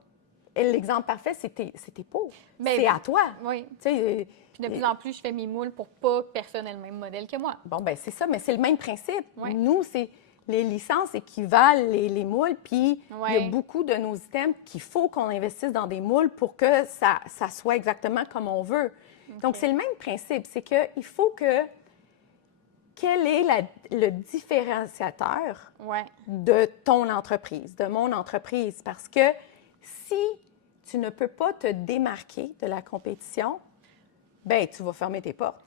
Et l'exemple parfait, c'est tes peaux. C'est à toi. Oui. Puis de plus en plus, je fais mes moules pour pas que personne ait le même modèle que moi. Bon, ben c'est ça, mais c'est le même principe. Nous, c'est les licences équivalent les moules, puis il y a beaucoup de nos items qu'il faut qu'on investisse dans des moules pour que ça soit exactement comme on veut. Donc, c'est le même principe. C'est qu'il faut que... Quel est le différenciateur de ton entreprise, de mon entreprise? Parce que si tu ne peux pas te démarquer de la compétition, ben tu vas fermer tes portes.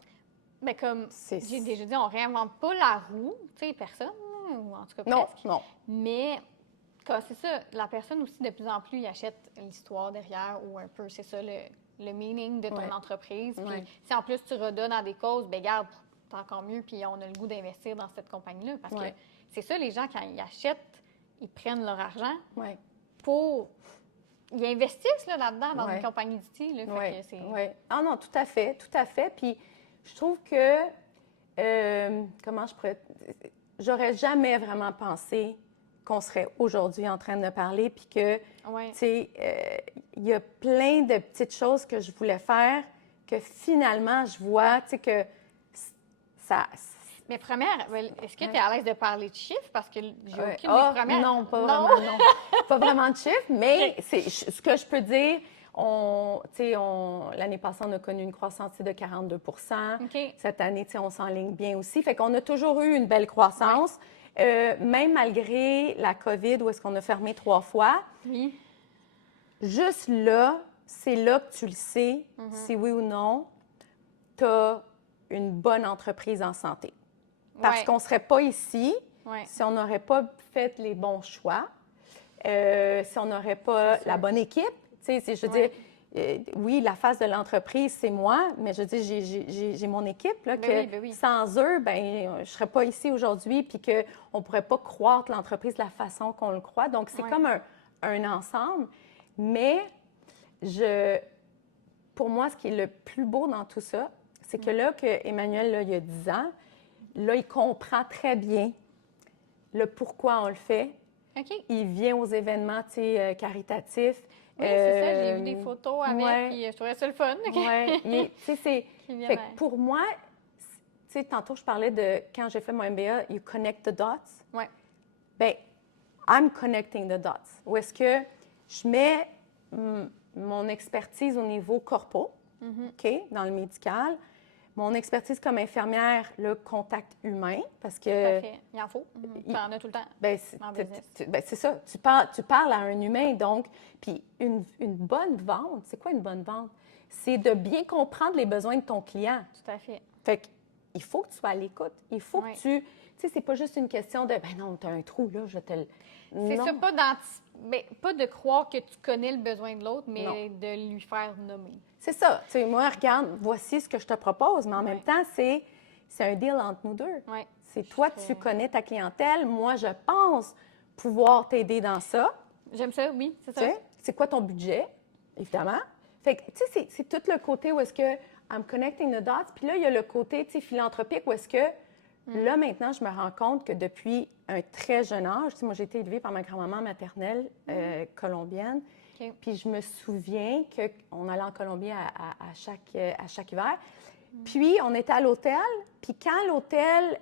Mais comme j'ai déjà dit, on ne réinvente pas la roue, tu sais, personne, ou en tout cas presque. Non. Mais c'est ça, la personne aussi, de plus en plus, il achète l'histoire derrière ou un peu, c'est ça, le meaning de ton entreprise. Puis si en plus tu redonnes à des causes, bien, garde, c'est encore mieux, puis on a le goût d'investir dans cette compagnie-là. Parce que c'est ça, les gens, quand ils achètent, ils prennent leur argent pour... Ils investissent là-dedans, dans une compagnie d'outils. Oui. Ah non, tout à fait, tout à fait. Puis je trouve que... comment je pourrais... J'aurais jamais vraiment pensé qu'on serait aujourd'hui en train de parler, puis que, tu sais, il y a plein de petites choses que je voulais faire que finalement, je vois, tu sais, que ça... Mais première, est-ce que tu es à l'aise de parler de chiffres? Parce que j'ai aucune première... Non, pas vraiment, non. Pas vraiment de chiffres, mais ce que je peux dire, l'année passée, on a connu une croissance de 42 Cette année, on s'enligne bien aussi. Fait qu'on a toujours eu une belle croissance, même malgré la COVID, où est-ce qu'on a fermé 3 fois. Oui. Juste là, c'est là que tu le sais, si oui ou non, tu as une bonne entreprise en santé. Parce qu'on ne serait pas ici si on n'aurait pas fait les bons choix, si on n'aurait pas la bonne équipe. Tu sais, je veux dire, oui, la face de l'entreprise, c'est moi, mais je veux dire, j'ai mon équipe, là, sans eux, ben je ne serais pas ici aujourd'hui, puis qu'on ne pourrait pas croître l'entreprise de la façon qu'on le croit. Donc, c'est comme un ensemble. Mais pour moi, ce qui est le plus beau dans tout ça, c'est que là, que Emmanuel, là, il y a 10 ans, là, il comprend très bien le pourquoi on le fait. Il vient aux événements, tu sais, caritatifs. Oui, c'est ça. J'ai vu des photos avec, puis je trouvais ça le fun. Oui, tu sais, c'est... Fait que pour moi, tu sais, tantôt, je parlais de... Quand j'ai fait mon MBA, you connect the dots. Oui. Bien, I'm connecting the dots. Où est-ce que je mets mon expertise au niveau corpo, OK, dans le médical, mon expertise comme infirmière, le contact humain, parce que... Tout à fait. Il en faut. Tu en as tout le temps c'est ça. Tu parles à un humain, donc... Puis une bonne vente, c'est quoi une bonne vente? C'est de bien comprendre les besoins de ton client. Tout à fait. Fait qu'il faut que tu sois à l'écoute. Il faut que tu... Tu sais, c'est pas juste une question de, ben non, t'as un trou, là, je te le... C'est ça, pas de croire que tu connais le besoin de l'autre, mais de lui faire nommer. C'est ça. Tu sais, moi, regarde, voici ce que je te propose, mais en même temps, c'est un deal entre nous deux. Ouais. C'est toi, tu connais ta clientèle. Moi, je pense pouvoir t'aider dans ça. J'aime ça, oui, c'est ça. Tu sais, c'est quoi ton budget, évidemment. Fait que, tu sais, c'est tout le côté où est-ce que I'm connecting the dots. Puis là, il y a le côté, tu sais, philanthropique où est-ce que là, maintenant, je me rends compte que depuis un très jeune âge, tu sais, moi, j'ai été élevée par ma grand-maman maternelle colombienne. Okay. Puis je me souviens qu'on allait en Colombie à chaque hiver. Puis on était à l'hôtel. Puis quand l'hôtel,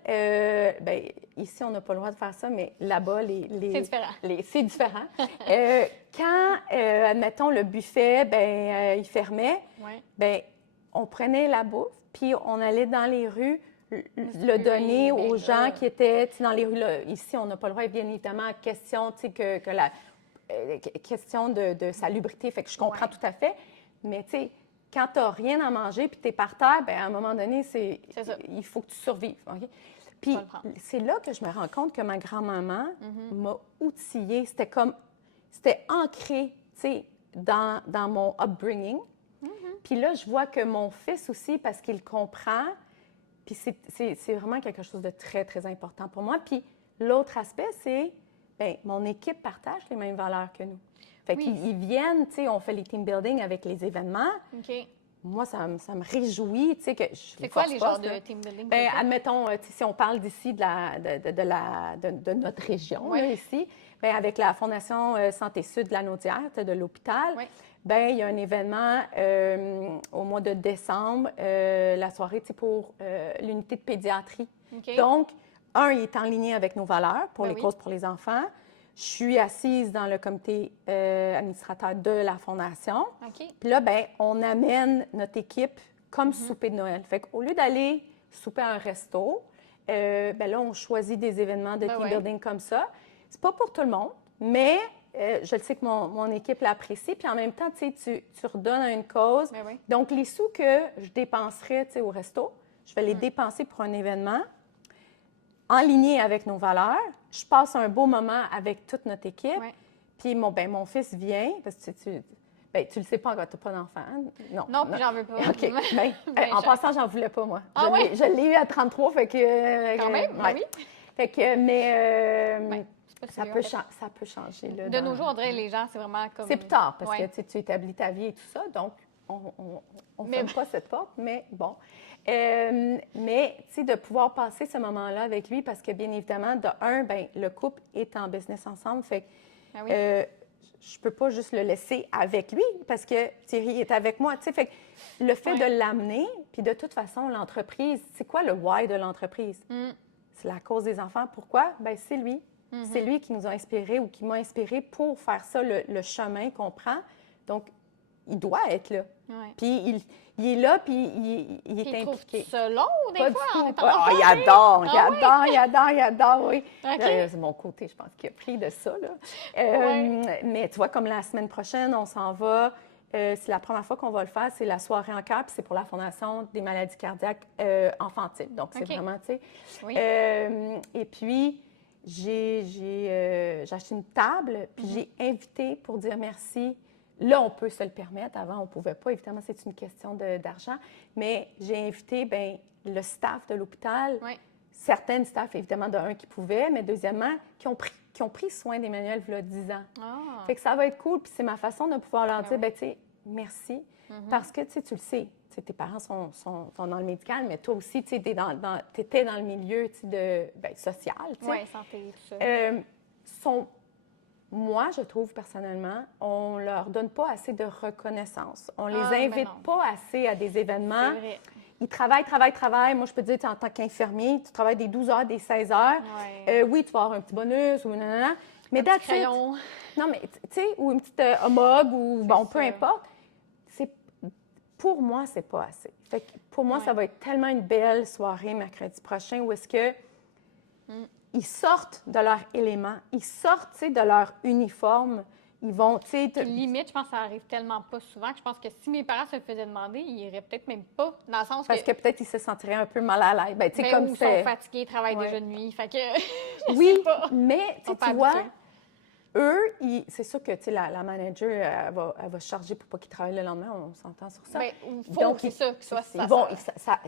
bien, ici, on n'a pas le droit de faire ça, mais là-bas, c'est différent. C'est différent. Quand, admettons, le buffet, bien, il fermait, bien, on prenait la bouffe, puis on allait dans les rues le donner aux gens qui étaient dans les rues. Là, ici, on n'a pas le droit, bien évidemment, question, tu sais, que la... question de salubrité, fait que je comprends tout à fait. Mais tu sais, quand tu n'as rien à manger puis tu es par terre, bien, à un moment donné, il faut que tu survives. Okay? Puis c'est là que je me rends compte que ma grand-maman m'a outillée. C'était ancré, tu sais, dans mon upbringing. Puis là, je vois que mon fils aussi, parce qu'il comprend, puis c'est vraiment quelque chose de très, très important pour moi. Puis l'autre aspect, c'est... Bien, mon équipe partage les mêmes valeurs que nous. Fait qu'ils viennent, tu sais, on fait les team building avec les événements. OK. Moi, ça me réjouit, tu sais, que je c'est quoi les genres de team building? Bien, admettons, si on parle d'ici de notre région, là, ici, bien, avec la Fondation Santé Sud de la Naudière, de l'hôpital, bien, il y a un événement au mois de décembre, la soirée, tu sais, pour l'unité de pédiatrie. Okay. Donc, il est en ligne avec nos valeurs pour les causes pour les enfants. Je suis assise dans le comité administrateur de la Fondation. Okay. Puis là, bien, on amène notre équipe comme souper de Noël. Fait qu'au lieu d'aller souper à un resto, bien là, on choisit des événements de team building comme ça. C'est pas pour tout le monde, mais je le sais que mon équipe l'apprécie. Puis en même temps, tu redonnes à une cause. Donc, les sous que je dépenserais, tu sais, au resto, je vais les dépenser pour un événement en ligne avec nos valeurs. Je passe un beau moment avec toute notre équipe. Puis mon fils vient, parce que tu le sais pas encore, tu n'as pas d'enfant. Non, puis j'en veux pas. OK. En passant, j'en voulais pas, moi. Ah, je l'ai eu à 33, fait que... Quand même, oui. Fait que, mais ça peut changer. Là, de nos jours, on dirait les gens, c'est vraiment comme... C'est plus tard, parce que tu établis ta vie et tout ça, donc on ne ferme pas cette porte, mais bon. Mais, tu sais, de pouvoir passer ce moment-là avec lui, parce que, bien évidemment, de un, bien, le couple est en business ensemble, fait que je peux pas juste le laisser avec lui, parce que Thierry est avec moi, tu sais, fait que le fait de l'amener, puis de toute façon, l'entreprise, c'est quoi le why de l'entreprise? C'est la cause des enfants. Pourquoi? Bien, c'est lui. C'est lui qui nous a inspirés ou qui m'a inspiré pour faire ça, le chemin qu'on prend. Donc, il doit être là. Puis il est là, puis il est impliqué. Il trouve ça long, des fois? Il adore, oui. Okay. C'est mon côté, je pense, qui a pris de ça, là. Mais tu vois, comme la semaine prochaine, on s'en va. C'est la première fois qu'on va le faire. C'est la soirée en cœur, puis c'est pour la Fondation des maladies cardiaques infantiles. Donc, c'est vraiment, tu sais. Et puis, j'ai acheté une table, puis j'ai invité pour dire merci. Là, on peut se le permettre. Avant, on ne pouvait pas. Évidemment, c'est une question d'argent. Mais j'ai invité bien, le staff de l'hôpital, certaines staffs, évidemment, d'un qui pouvaient, mais deuxièmement, qui ont pris soin d'Emmanuel il y a 10 ans. Fait que ça va être cool. Puis c'est ma façon de pouvoir leur dire, bien, tu sais, merci. Parce que, tu le sais, tes parents sont dans le médical, mais toi aussi, tu étais dans le milieu social. Oui, santé, tout ça. Moi, je trouve personnellement, on leur donne pas assez de reconnaissance. On les invite pas assez à des événements. C'est vrai. Ils travaillent. Moi, je peux te dire, en tant qu'infirmier, tu travailles des 12 heures, des 16 heures. Oui, tu vas avoir un petit bonus ou nanana. Mais un petit crayon. Non, mais tu sais, ou une petite mug ou peu importe. pour moi, c'est pas assez. Fait que pour moi, ça va être tellement une belle soirée mercredi prochain où est-ce que ils sortent de leur élément, ils sortent, tu sais, de leur uniforme, ils vont, tu sais... Limite, je pense que ça arrive tellement pas souvent que je pense que si mes parents se le faisaient demander, ils iraient peut-être même pas, dans le sens Parce que peut-être ils se sentiraient un peu mal à l'aise. Ben, tu sais, comme ou ils sont fatigués, travaillent déjà de nuit, fait que je sais pas. Mais tu vois, eux, c'est sûr que, tu sais, la manager, elle va se charger pour pas qu'ils travaillent le lendemain, on s'entend sur ça. Bien, donc, c'est ça, que soit ça.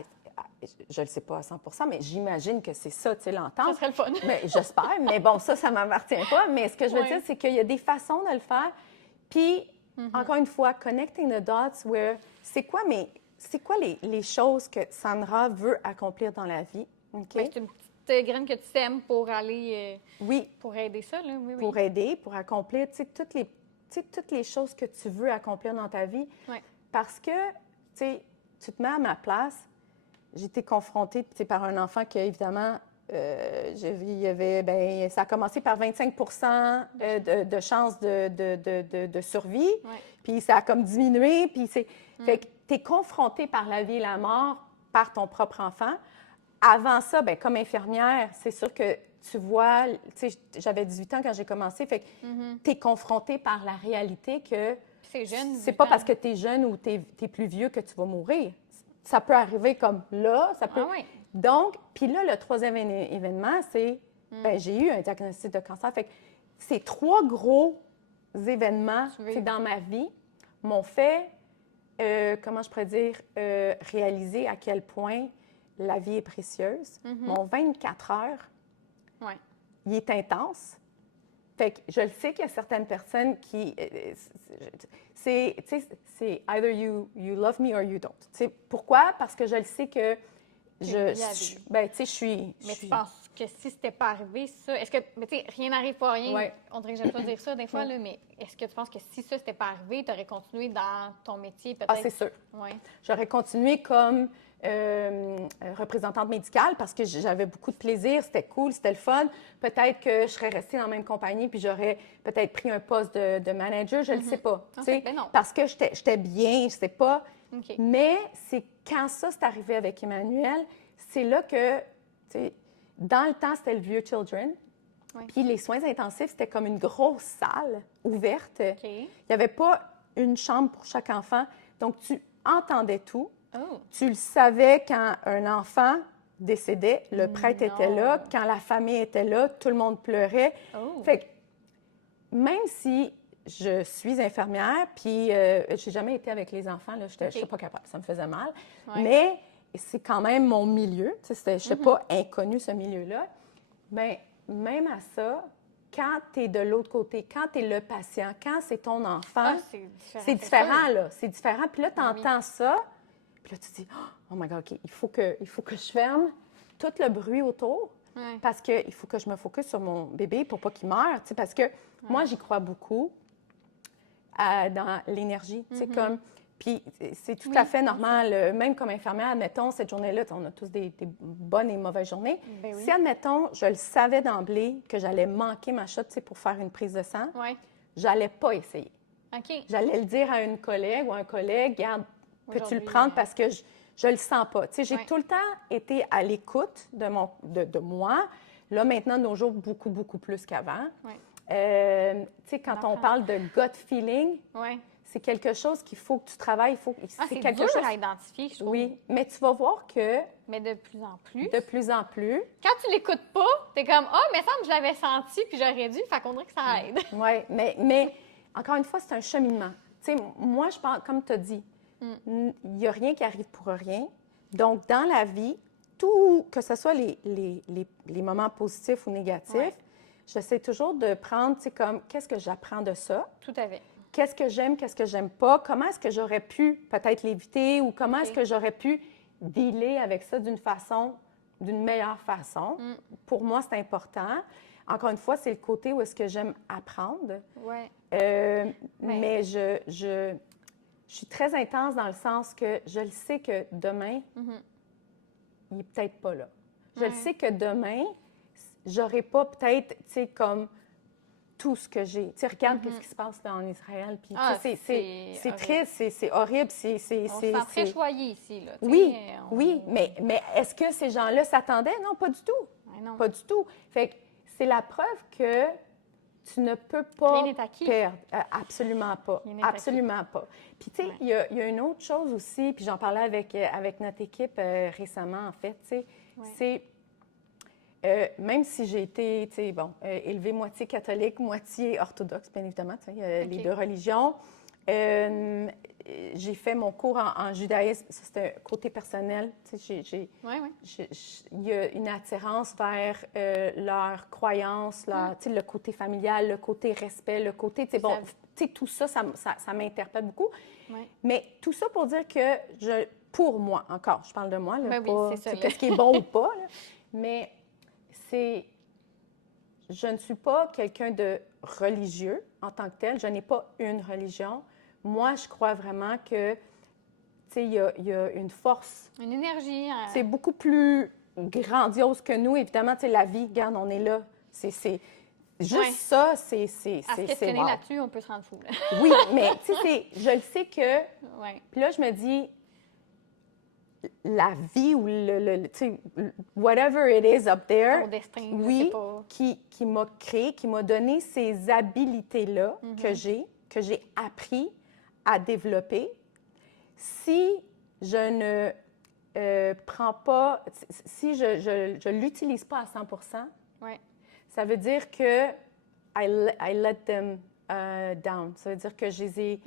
Je ne le sais pas à 100 mais j'imagine que c'est ça, tu sais, l'entente. Ça serait le fun. Mais j'espère, mais bon, ça ne m'appartient pas. Mais ce que je veux dire, c'est qu'il y a des façons de le faire. Puis, encore une fois, connecting the dots, c'est quoi les choses que Sandra veut accomplir dans la vie? Okay? C'est une petite graine que tu sèmes pour aller... pour aider ça, là. Oui. Pour aider, pour accomplir, tu sais, toutes les choses que tu veux accomplir dans ta vie. Parce que, tu sais, tu te mets à ma place. J'ai été confrontée par un enfant qui, évidemment, il y avait, ça a commencé par 25 de chances de survie. Puis ça a comme diminué. Puis fait que tu es confrontée par la vie et la mort par ton propre enfant. Avant ça, bien, comme infirmière, c'est sûr que tu vois, tu sais, j'avais 18 ans quand j'ai commencé, fait que tu es confrontée par la réalité que c'est pas parce que tu es jeune ou tu es plus vieux que tu vas mourir. Ça peut arriver comme là, ça peut... Donc, puis là, le troisième événement, c'est, j'ai eu un diagnostic de cancer. Fait que ces 3 gros événements dans ma vie m'ont fait, comment je pourrais dire, réaliser à quel point la vie est précieuse. Mon 24 heures, il est intense. Fait que je le sais qu'il y a certaines personnes qui... c'est either you love me or you don't. T'sais, pourquoi? Parce que je le sais que je suis... Mais tu penses que si c'était pas arrivé, ça... Est-ce que... Mais tu sais, rien n'arrive pour rien. On dirait que j'aime pas dire ça des fois, là, mais est-ce que tu penses que si ça, c'était pas arrivé, tu aurais continué dans ton métier, peut-être? Ah, c'est sûr. J'aurais continué comme... représentante médicale parce que j'avais beaucoup de plaisir, c'était cool, c'était le fun. Peut-être que je serais restée dans la même compagnie puis j'aurais peut-être pris un poste de manager, je ne le sais pas. Parce que j'étais bien, je sais pas. Mais c'est quand ça s'est arrivé avec Emmanuel, c'est là que, dans le temps, c'était le Vieux Children. Puis les soins intensifs, c'était comme une grosse salle ouverte. Il n'y avait pas une chambre pour chaque enfant. Donc, tu entendais tout. Tu le savais quand un enfant décédait, le prêtre était là, quand la famille était là, tout le monde pleurait. Fait que même si je suis infirmière, puis j'ai jamais été avec les enfants, là, je n'étais pas capable, ça me faisait mal, mais c'est quand même mon milieu, je ne suis pas inconnue ce milieu-là, mais même à ça, quand tu es de l'autre côté, quand tu es le patient, quand c'est ton enfant, c'est différent, là, c'est différent. Puis là, tu entends ça, puis là, tu te dis, oh my God, OK, il faut que je ferme tout le bruit autour parce qu'il faut que je me focus sur mon bébé pour pas qu'il meure. Parce que moi, j'y crois beaucoup dans l'énergie. Comme... Puis c'est tout à fait normal. Même comme infirmière, admettons, cette journée-là, on a tous des bonnes et mauvaises journées. Si, admettons, je le savais d'emblée que j'allais manquer ma shot pour faire une prise de sang, j'allais pas essayer. J'allais le dire à une collègue ou à un collègue, regarde, peux-tu le prendre parce que je le sens pas. J'ai tout le temps été à l'écoute de moi. Là, maintenant, de nos jours, beaucoup, beaucoup plus qu'avant. Quand on parle de gut feeling, c'est quelque chose qu'il faut que tu travailles. C'est quelque chose à identifier, je trouve. Oui, mais tu vas voir que... Mais de plus en plus. De plus en plus. Quand tu l'écoutes pas, t'es comme « Ah, mais ça, je l'avais senti, puis j'aurais dû. » Fait qu'on dirait que ça aide. Oui, mais encore une fois, c'est un cheminement. Moi, je pense, comme tu as dit, il n'y a rien qui arrive pour rien. Donc, dans la vie, tout, que ce soit les moments positifs ou négatifs, j'essaie toujours de prendre, comme, qu'est-ce que j'apprends de ça? Tout à fait. Qu'est-ce que j'aime, qu'est-ce que j'aime pas? Comment est-ce que j'aurais pu peut-être l'éviter ou comment est-ce que j'aurais pu dealer avec ça d'une meilleure façon? Pour moi, c'est important. Encore une fois, c'est le côté où est-ce que j'aime apprendre. Mais je suis très intense dans le sens que je le sais que demain, il n'est peut-être pas là. Je le sais que demain, j'aurai pas peut-être, comme tout ce que j'ai. Tu sais, regarde ce qui se passe là, en Israël. Puis, c'est triste, c'est horrible. On se sent très choyé ici. Là, oui, oui, mais est-ce que ces gens-là s'attendaient? Non, pas du tout. Non. Pas du tout. Fait que c'est la preuve que tu ne peux pas perdre. Absolument pas. Absolument pas. Puis, tu sais, il y a une autre chose aussi, puis j'en parlais avec notre équipe récemment, en fait, tu sais, c'est... même si j'ai été, tu sais, élevée moitié catholique, moitié orthodoxe, bien évidemment, tu sais, les deux religions. J'ai fait mon cours en judaïsme. Ça, c'est un côté personnel. Tu sais, il y a une attirance vers leur croyance, tu sais, le côté familial, le côté respect, le côté, tu sais, bon, tu sais, tout ça, ça m'interpelle beaucoup. Mais tout ça pour dire que pour moi, encore, je parle de moi, là, pas qu'est-ce qui est bon ou pas, là, mais je ne suis pas quelqu'un de religieux en tant que tel. Je n'ai pas une religion. Moi, je crois vraiment que, tu sais, il y a une force. Une énergie. C'est beaucoup plus grandiose que nous. Évidemment, tu sais, la vie, regarde, on est là. C'est juste ça, c'est à se questionner là-dessus, on peut se rendre fou. Là. Oui, mais tu sais, je le sais que... Puis là, je me dis... la vie ou tu sais, whatever it is up there, ton destin, oui, qui m'a créé, qui m'a donné ces habilités-là que j'ai appris à développer. Si je ne prends pas, si je l'utilise pas à 100%, ça veut dire que I let them down. Ça veut dire que je les ai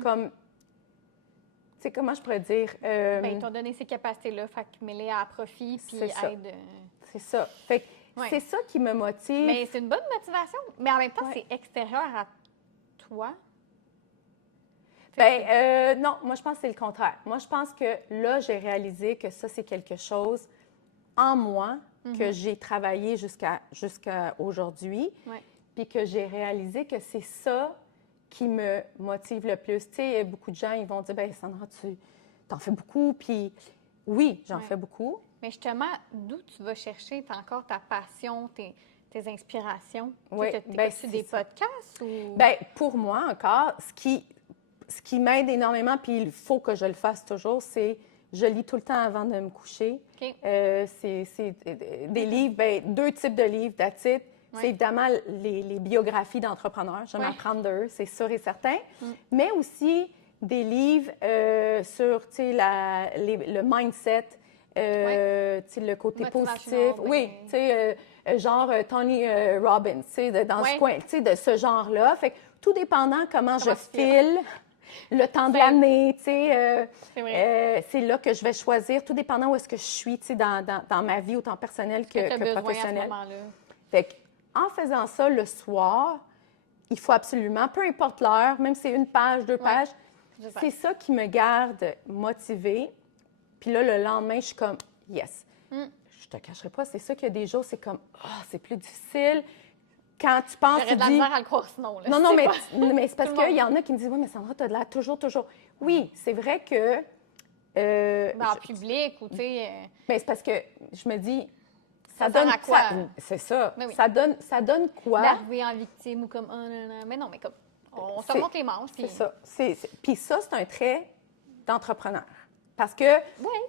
comme... Tu sais, comment je pourrais dire? Ils t'ont donné ces capacités-là, fait que mets-les à profit, puis aide. C'est ça. Fait que c'est ça qui me motive. Mais c'est une bonne motivation, mais en même temps, c'est extérieur à toi. Non, moi, je pense que c'est le contraire. Moi, je pense que là, j'ai réalisé que ça, c'est quelque chose en moi que j'ai travaillé jusqu'à aujourd'hui, puis que j'ai réalisé que c'est ça qui me motive le plus. Tu sais, beaucoup de gens, ils vont dire, bien, Sandra, tu t'en fais beaucoup, puis oui, j'en fais beaucoup. Mais justement, d'où tu vas chercher encore ta passion, tes inspirations? Oui, t'écoutes-tu des podcasts ou... Bien, pour moi, encore, ce qui m'aide énormément, puis il faut que je le fasse toujours, c'est je lis tout le temps avant de me coucher. C'est des livres, bien, 2 types de livres, that's it. C'est évidemment les biographies d'entrepreneurs. Je vais m'apprendre d'eux, c'est sûr et certain. Mais aussi des livres sur, tu sais, le mindset, tu sais, le côté positif. Oui, tu sais, genre Tony Robbins, tu sais, dans ce coin, tu sais, de ce genre-là. Fait que tout dépendant comment je file, le temps de l'année, tu sais, c'est là que je vais choisir, tout dépendant où est-ce que je suis, tu sais, dans ma vie, autant personnelle que professionnelle. Fait que, en faisant ça le soir, il faut absolument, peu importe l'heure, même si c'est 1 page, 2 pages, c'est ça qui me garde motivée. Puis là, le lendemain, je suis comme, yes. Je te cacherai pas, c'est ça qu'il y a des jours, c'est comme, c'est plus difficile. Quand tu penses, j'aurais de la misère à le croire sinon. Là, non, mais c'est parce qu'il y en a qui me disent, oui, mais Sandra, tu as de l'air toujours. Oui, c'est vrai que... en public ou, tu sais... Mais c'est parce que je me dis... Ça donne à quoi? C'est ça. Ça donne quoi? D'arriver en victime ou comme... Oh, non. Mais non, mais comme... On se remonte les manches. C'est ça. Puis ça, c'est un trait d'entrepreneur. Parce que...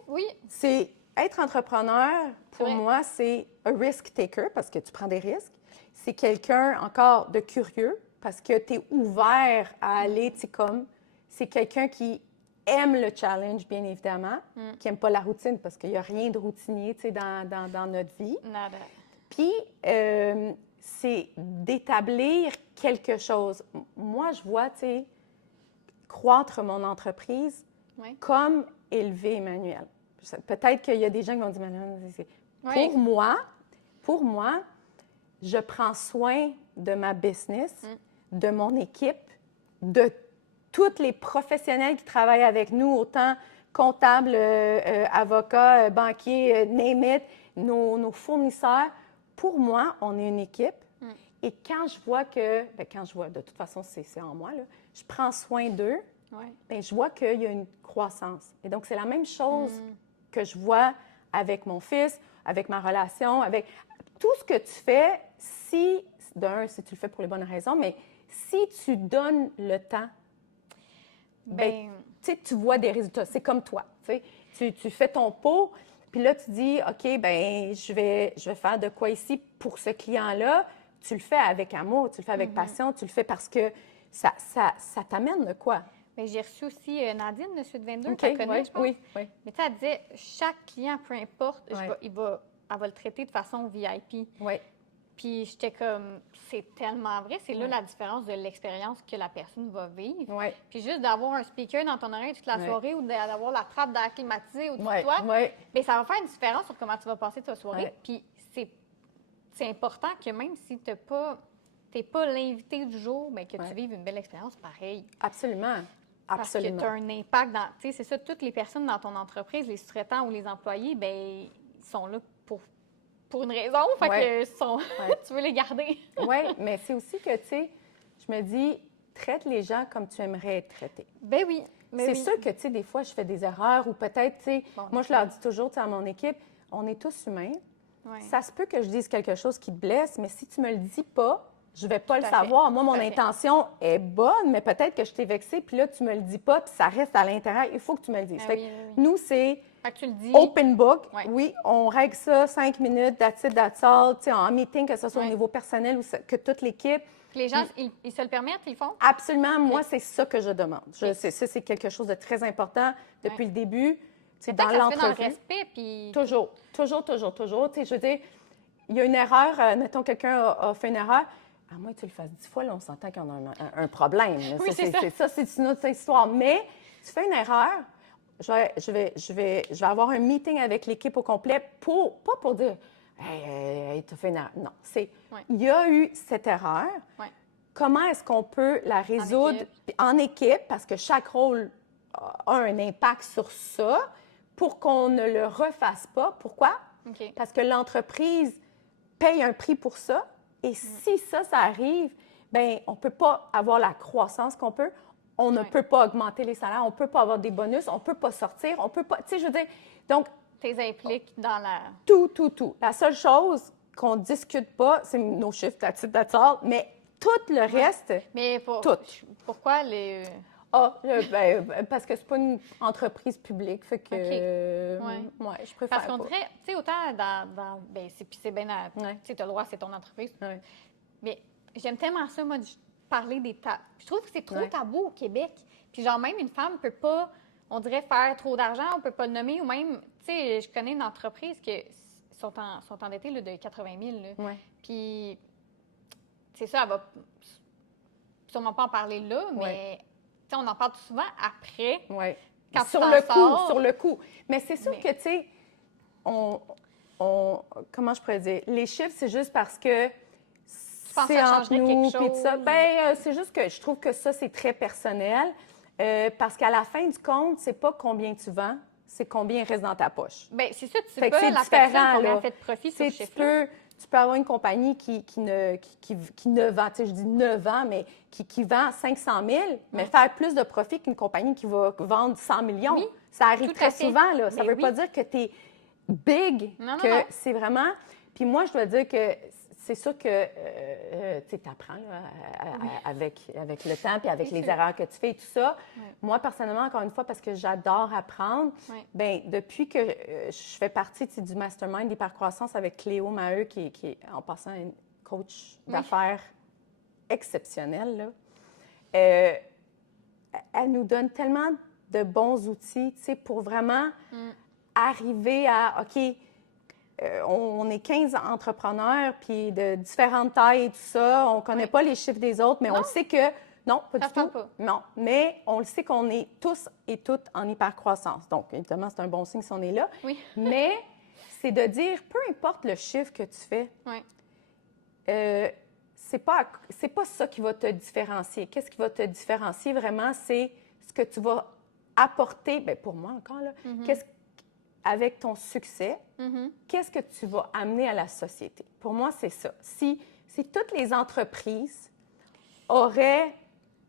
Oui. C'est... Être entrepreneur, pour moi, c'est un risk taker parce que tu prends des risques. C'est quelqu'un, encore, de curieux parce que tu es ouvert à aller, tu sais, comme... C'est quelqu'un qui aime le challenge, bien évidemment, qui n'aime pas la routine parce qu'il n'y a rien de routinier, tu sais, dans notre vie. Nada. Puis, c'est d'établir quelque chose. Moi, je vois, tu sais, croître mon entreprise comme élever Emmanuel. Peut-être qu'il y a des gens qui vont dire, pour moi, je prends soin de ma business, de mon équipe, de tous les professionnels qui travaillent avec nous, autant comptables, avocats, banquiers, name it, nos fournisseurs. Pour moi, on est une équipe. Et quand je vois de toute façon, c'est en moi, là, je prends soin d'eux, bien, je vois qu'il y a une croissance. Et donc, c'est la même chose que je vois avec mon fils, avec ma relation, avec tout ce que tu fais. Si si tu le fais pour les bonnes raisons, mais si tu donnes le temps, tu vois des résultats. C'est comme toi, tu fais ton pot, puis là, tu dis, OK, je vais faire de quoi ici pour ce client-là. Tu le fais avec amour, tu le fais avec passion, tu le fais parce que ça t'amène de quoi? Bien, j'ai reçu aussi Nadine de Suite 22, okay, tu la connais, je pense. Oui. Mais tu sais, elle disait, chaque client, peu importe, elle va le traiter de façon VIP. Oui. Puis j'étais comme, c'est tellement vrai. C'est là la différence de l'expérience que la personne va vivre. Oui. Puis juste d'avoir un speaker dans ton oreille toute la soirée ou d'avoir la trappe d'air climatisée au-dessus de toi, bien, ça va faire une différence sur comment tu vas passer ta soirée. Puis c'est important que même si tu n'es pas l'invité du jour, bien, que tu vives une belle expérience pareille. Absolument. Parce que tu as un impact dans... Tu sais, c'est ça, toutes les personnes dans ton entreprise, les sous-traitants ou les employés, bien, ils sont là pour une raison. Fait que tu veux les garder. Oui, mais c'est aussi que, tu sais, je me dis, traite les gens comme tu aimerais être traité. Ben oui. C'est sûr que, tu sais, des fois, je fais des erreurs ou peut-être, tu sais, moi, je leur dis toujours, tu sais, à mon équipe, on est tous humains. Ouais. Ça se peut que je dise quelque chose qui te blesse, mais si tu me le dis pas, je vais pas le savoir. Moi, mon intention est bonne, mais peut-être que je t'ai vexée, puis là, tu me le dis pas, puis ça reste à l'intérieur. Il faut que tu me le dises. Nous, c'est open book. Ouais. Oui, on règle ça 5 minutes, that's it, that's all. Tu sais, en meeting, que ce soit au niveau personnel ou que toute l'équipe. Les gens, ils se le permettent, ils le font? Absolument. Moi, c'est ça que je demande. Ça, c'est quelque chose de très important depuis le début. C'est dans l'entrevue. Dans le respect, puis... Toujours. Tu sais, je veux dire, il y a une erreur, mettons, quelqu'un a fait une erreur. À moins que tu le fasses 10 fois, là, on s'entend qu'on a un problème. Oui, c'est ça, c'est une autre histoire. Mais tu fais une erreur, je vais avoir un meeting avec l'équipe au complet, pas pour dire « Hey, tu as fait une erreur ». Non, il y a eu cette erreur. Ouais. Comment est-ce qu'on peut la résoudre en équipe, parce que chaque rôle a un impact sur ça, pour qu'on ne le refasse pas. Pourquoi? Okay. Parce que l'entreprise paye un prix pour ça. Et si ça arrive, bien, on ne peut pas avoir la croissance qu'on peut. On ne peut pas augmenter les salaires. On ne peut pas avoir des bonus. On ne peut pas sortir. On peut pas... Tu sais, je veux dire... Donc... T'es impliques dans la... Tout. La seule chose qu'on ne discute pas, c'est nos chiffres, that's all, mais tout le reste... Mais pourquoi les... parce que c'est pas une entreprise publique, fait que je préfère. Parce qu'on dirait, tu sais, autant c'est bien, tu sais, t'as le droit, c'est ton entreprise. Ouais. Mais j'aime tellement ça, moi, de parler des tabous. Je trouve que c'est trop tabou au Québec. Puis genre, même une femme peut pas, on dirait, faire trop d'argent, on peut pas le nommer, ou même, tu sais, je connais une entreprise qui sont endettées là, de 80 000. Là. Ouais. Puis, c'est ça, elle va sûrement pas en parler là, mais... On en parle souvent après. Oui. Quand sur le coup. Mais c'est sûr que, tu sais, comment je pourrais dire? Les chiffres, c'est juste parce que c'est entre nous, puis ça. Bien, c'est juste que je trouve que ça, c'est très personnel. Parce qu'à la fin du compte, c'est pas combien tu vends, c'est combien reste dans ta poche. Bien, c'est ça, tu sais pas la personne combien elle fait de profit sur ce chiffre-là. Tu peux avoir une compagnie qui ne vend, tu sais, je dis 9 ans, mais qui vend 500 000, mais faire plus de profit qu'une compagnie qui va vendre 100 millions. Oui, ça arrive très souvent, là. Ça ne veut pas dire que tu es big, c'est vraiment... Puis moi, je dois dire que c'est sûr que tu apprends avec le temps puis avec les erreurs que tu fais et tout ça. Oui. Moi, personnellement, encore une fois, parce que j'adore apprendre, bien, depuis que je fais partie du mastermind d'hypercroissance avec Cléo Maheu, qui est en passant une coach d'affaires exceptionnelle, là, elle nous donne tellement de bons outils, tu sais, pour vraiment arriver à, OK, on est 15 entrepreneurs, puis de différentes tailles et tout ça. On ne connaît pas les chiffres des autres, mais on le sait que... Non, pas du tout. Non, mais on le sait qu'on est tous et toutes en hypercroissance. Donc, évidemment, c'est un bon signe si on est là. Oui. Mais c'est de dire, peu importe le chiffre que tu fais, c'est pas ça qui va te différencier. Qu'est-ce qui va te différencier vraiment, c'est ce que tu vas apporter, bien, pour moi encore, là, avec ton succès, qu'est-ce que tu vas amener à la société? Pour moi, c'est ça. Si toutes les entreprises auraient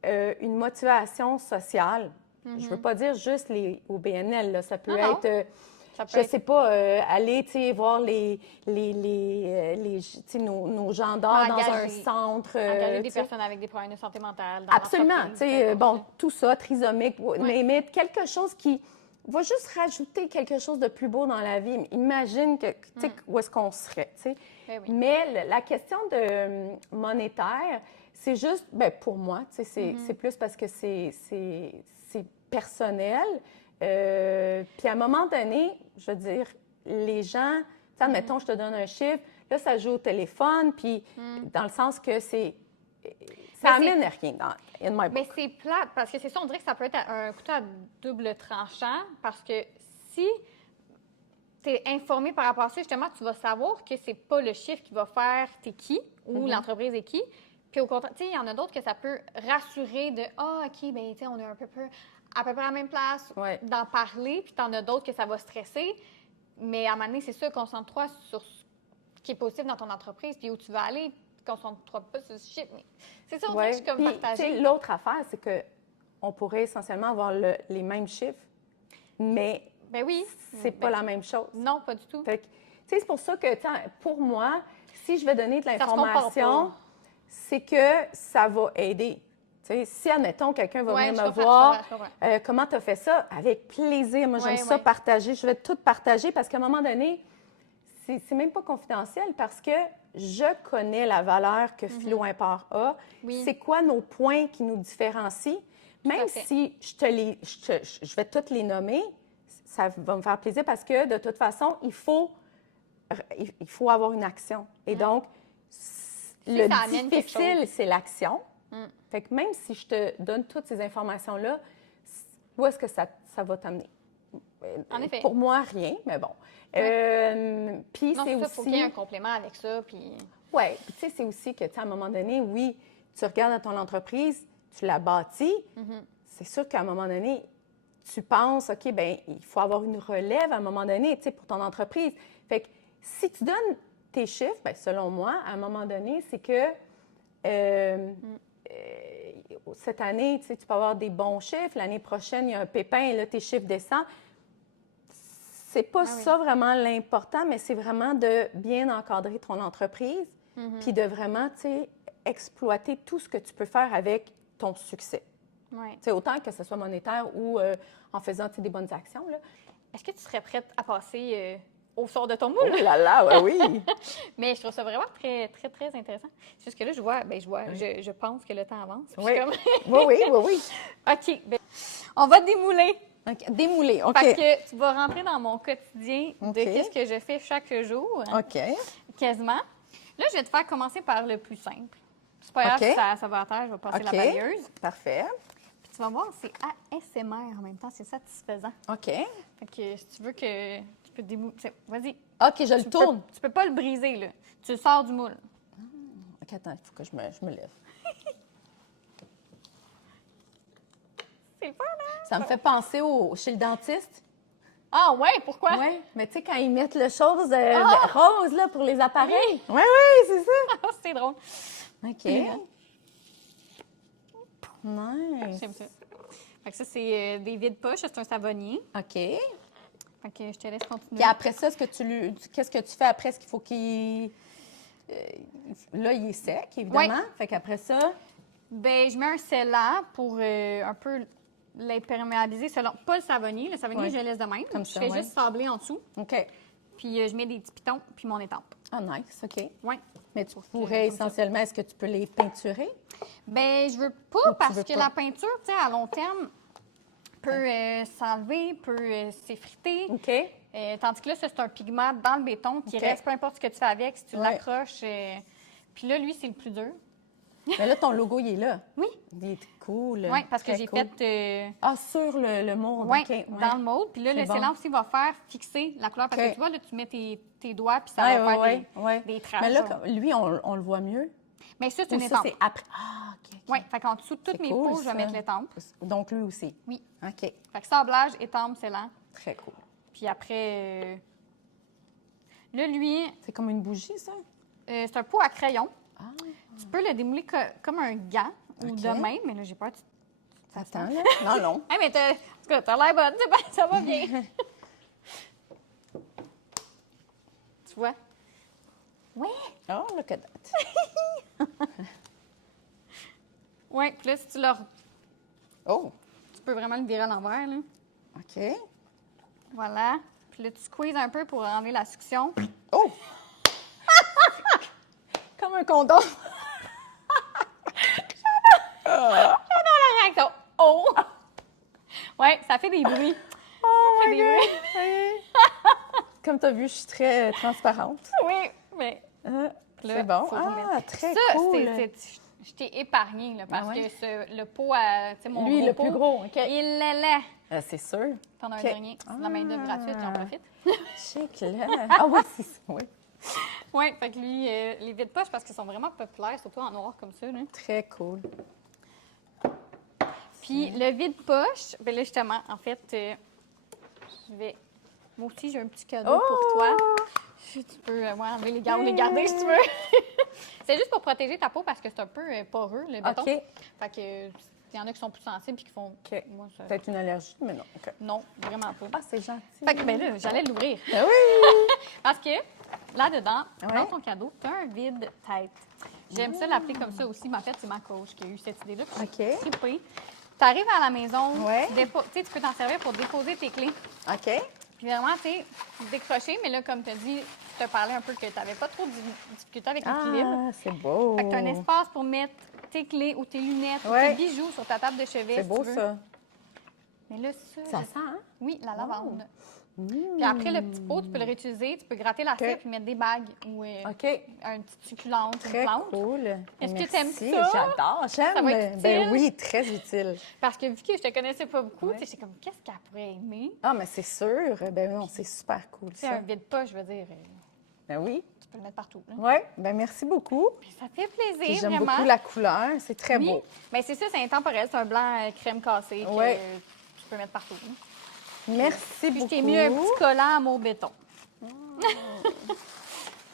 une motivation sociale, je ne veux pas dire juste au BNL, là, ça peut être Je sais pas, aller, tu sais, voir nos gens d'art dans un centre. Engager des personnes avec des problèmes de santé mentale dans absolument, tu sais, bon, tout ça, trisomique, mais quelque chose qui va juste rajouter quelque chose de plus beau dans la vie. Imagine que, tu sais, où est-ce qu'on serait, tu sais. Mais la question de monétaire, c'est juste, bien, pour moi, tu sais, c'est plus parce que c'est personnel. Puis à un moment donné, je veux dire, les gens, tu sais, admettons, je te donne un chiffre, là, ça joue au téléphone, puis dans le sens que ça amène à rien in my book. Mais c'est plate, parce que c'est ça, on dirait que ça peut être un couteau à double tranchant, parce que si tu es informé par rapport à ça, justement, tu vas savoir que c'est pas le chiffre qui va faire t'es qui ou l'entreprise est qui. Puis au contraire, tu sais, il y en a d'autres que ça peut rassurer de « Ah, OK, bien, tu sais, on est à peu près à la même place d'en parler. » Puis tu en as d'autres que ça va stresser. Mais à un moment donné, c'est ça, concentre-toi sur ce qui est positif dans ton entreprise, puis où tu vas aller. Concentre-toi pas sur ce shit. Mais c'est ça, on dirait que je suis comme partagée. L'autre affaire, c'est qu'on pourrait essentiellement avoir les mêmes chiffres, mais c'est pas la même chose. Non, pas du tout. C'est pour ça que, pour moi, si je vais donner de l'information, c'est que ça va aider. T'sais, si, admettons, quelqu'un va venir me voir, comment tu as fait ça? Avec plaisir. Moi, j'aime ça partager. Je vais tout partager parce qu'à un moment donné, c'est même pas confidentiel parce que je connais la valeur que Philo Import a. C'est quoi nos points qui nous différencient? Même si je vais toutes les nommer, ça va me faire plaisir parce que, de toute façon, il faut avoir une action. Et donc, le difficile, c'est l'action. Fait que même si je te donne toutes ces informations-là, où est-ce que ça va t'amener? En effet. Pour moi, rien, mais bon. Puis c'est aussi... il faut qu'il y ait un complément avec ça, puis... Oui, puis tu sais, c'est aussi que, à un moment donné, oui, tu regardes dans ton entreprise, tu la bâtis, c'est sûr qu'à un moment donné, tu penses, OK, bien, il faut avoir une relève à un moment donné, tu sais, pour ton entreprise. Fait que si tu donnes tes chiffres, bien, selon moi, à un moment donné, c'est que cette année, tu sais, tu peux avoir des bons chiffres. L'année prochaine, il y a un pépin et là, tes chiffres descendent. C'est pas ça vraiment l'important, mais c'est vraiment de bien encadrer ton entreprise puis de vraiment, tu sais, exploiter tout ce que tu peux faire avec ton succès. Tu sais, autant que ce soit monétaire ou en faisant, tu sais, des bonnes actions, là. Est-ce que tu serais prête à passer au sort de ton moule? Oh là là, oui! Mais je trouve ça vraiment très, très, très intéressant. Juste que là, je pense que le temps avance. Oui. Comme... oui. OK. Ben, on va démouler. Okay. Démouler, OK. Parce que tu vas rentrer dans mon quotidien de qu'est-ce que je fais chaque jour. OK. Quasiment. Là, je vais te faire commencer par le plus simple. C'est pas grave si ça va à terre, je vais passer la balayeuse. Parfait. Puis tu vas voir, c'est ASMR en même temps, c'est satisfaisant. OK. Fait que si tu veux que tu peux démouler, vas-y. OK, je le tourne. Tu peux pas le briser, là. Tu le sors du moule. OK, attends, il faut que je me lève. C'est le fun, hein? Ça me fait penser chez le dentiste. Ah ouais, pourquoi? Oui, mais tu sais, quand ils mettent le chose rose là, pour les appareils. Oui, c'est ça. C'est drôle. OK. Nice. J'aime ça. Fait que ça, c'est des vides-poches. C'est un savonnier. OK. Fait que je te laisse continuer. Puis après ça, qu'est-ce que tu fais après? Est-ce qu'il faut qu'il... là, il est sec, évidemment. Oui. Fait qu'après ça... Bien, je mets un scellant pour un peu l'imperméabiliser. Pas le savonnier. Le savonnier, je le laisse de même. Comme je fais juste sabler en dessous. OK. Puis je mets des petits pitons, puis mon étampe. Ah, nice. OK. Oui. Mais tu pourrais essentiellement, est-ce que tu peux les peinturer? Bien, je veux pas parce que la peinture, tu sais, à long terme, peut s'enlever, peut s'effriter. OK. Tandis que là, ça, c'est un pigment dans le béton qui reste, peu importe ce que tu fais avec, si tu l'accroches. Puis là, lui, c'est le plus dur. Mais là, ton logo, il est là. Oui. Il est cool. Oui, parce que j'ai fait... sur le mold. Oui, dans le mold. Puis là, le scellant aussi va faire fixer la couleur. Parce que tu vois, là, tu mets tes doigts, puis ça va faire des traces. Mais là, lui, on le voit mieux. Mais ça, c'est une étampe. C'est après. Ah, OK. Oui, fait qu'en dessous de toutes mes peaux, je vais mettre l'étampe. Donc, lui aussi. Oui. OK. Fait que sablage, étampe, scellant. Très cool. Puis après... Là, lui... C'est comme une bougie, ça? C'est un pot à crayon. Ah. Tu peux le démouler comme un gant ou de même, mais là, j'ai peur. Attends, là. Non. Hey, mais t'as l'air bonne, ça va bien. Tu vois? Ouais! Oh, look at that. Oui, puis là, si tu leur... Oh! Tu peux vraiment le virer à l'envers, là. OK. Voilà. Puis là, tu squeezes un peu pour enlever la succion. Oh! Comme un condom. J'adore la réaction. Oh! Oui, ça fait des bruits. Oh ça fait my des God! bruits. Oui. Comme tu as vu, je suis très transparente. Oui, mais... C'est bon. faut Ah, remettre. très ça, cool. Je t'ai épargné, là, parce que le pot, mon Lui, gros le pot, plus gros, OK. il l'est. C'est sûr. Pendant un dernier. C'est de la main-d'œuvre gratuite, j'en profite. Chic, là. Ah oui, c'est ça, oui. Oui, fait que lui, les vides-poches, parce qu'ils sont vraiment populaires, surtout en noir comme ça. Là. Très cool. Puis le vide-poche, bien là, justement, en fait, je vais... Moi aussi, j'ai un petit cadeau pour toi. Tu peux enlever les garder si tu veux. C'est juste pour protéger ta peau parce que c'est un peu poreux, le béton. OK. Fait que il y en a qui sont plus sensibles et qui font... OK. Moi, ça... Peut-être une allergie, mais non. OK. Non, vraiment pas. Ah, c'est gentil. Fait que, ben là, j'allais l'ouvrir. Ben oui! Parce que là-dedans, Ouais. dans ton cadeau, tu as un vide-tête. J'aime ça l'appeler comme ça aussi, mais en fait, c'est ma coach qui a eu cette idée-là. OK. Trippée. Tu arrives à la maison, Ouais. tu peux t'en servir pour déposer tes clés. OK. Puis vraiment, tu sais, décrocher, mais là, comme tu as dit, tu as parlé un peu que tu n'avais pas trop de difficulté avec l'équilibre. Ah, c'est beau. Fait que tu as un espace pour mettre tes clés ou tes lunettes ou tes bijoux sur ta table de chevet. C'est si beau, tu veux. ça. Mais là, Ça sent, hein? Oui, la lavande. Mmh. Puis après, le petit pot, tu peux le réutiliser. Tu peux gratter l'assiette puis mettre des bagues ou OK. une petite succulente, Très une plante. cool. Est-ce que Merci. t'aimes ça? J'adore, j'aime. Ça va être Ben utile? oui, très utile. Parce que vu que je te connaissais pas beaucoup, tu sais, j'étais comme, qu'est-ce qu'elle pourrait aimer? Ah, mais c'est sûr. Ben non, c'est super cool, C'est ça. un vide-poche, je veux dire. Ben oui. Tu peux le mettre partout. Là. Oui, ben merci beaucoup. Puis ça fait plaisir, Puis j'aime vraiment. beaucoup la couleur. C'est très Oui. beau. Mais c'est ça, c'est intemporel. C'est un blanc crème cassé Ouais. que tu peux mettre partout. Là. Merci Puis beaucoup. je t'ai mis un petit collant à mot béton.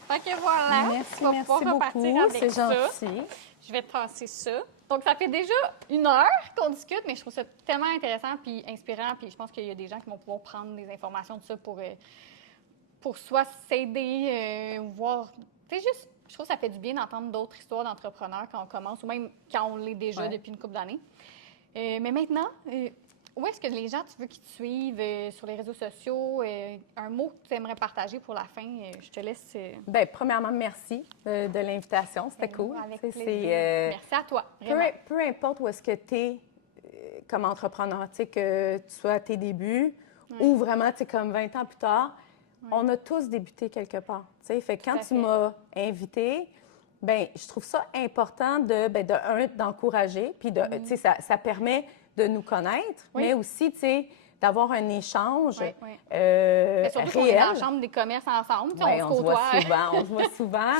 Fait que voilà, Merci, tu vas merci pouvoir repartir beaucoup. avec C'est ça. gentil. Je vais te passer ça. Donc, ça fait déjà 1 heure qu'on discute, mais je trouve ça tellement intéressant puis inspirant. Puis je pense qu'il y a des gens qui vont pouvoir prendre des informations de ça pour soit s'aider, voir... Tu sais, juste, je trouve que ça fait du bien d'entendre d'autres histoires d'entrepreneurs quand on commence, ou même quand on l'est déjà depuis une couple d'années. Mais maintenant, où est-ce que les gens, tu veux qu'ils te suivent sur les réseaux sociaux? Un mot que tu aimerais partager pour la fin, je te laisse... Bien, premièrement, merci de l'invitation. C'était cool. Avec C'est, plaisir. Merci à toi, vraiment. peu importe où est-ce que tu es comme entrepreneur, tu sais, que tu sois à tes débuts ou vraiment, tu sais, comme 20 ans plus tard, on a tous débuté quelque part. Tu sais, fait que quand tu m'as invitée, bien, je trouve ça important d'encourager, puis tu sais, ça permet de nous connaître, mais aussi, tu sais, d'avoir un échange Mais surtout qu'on est réel. dans la chambre des commerces ensemble, tu sais, Ouais, on se côtoie. on se voit souvent.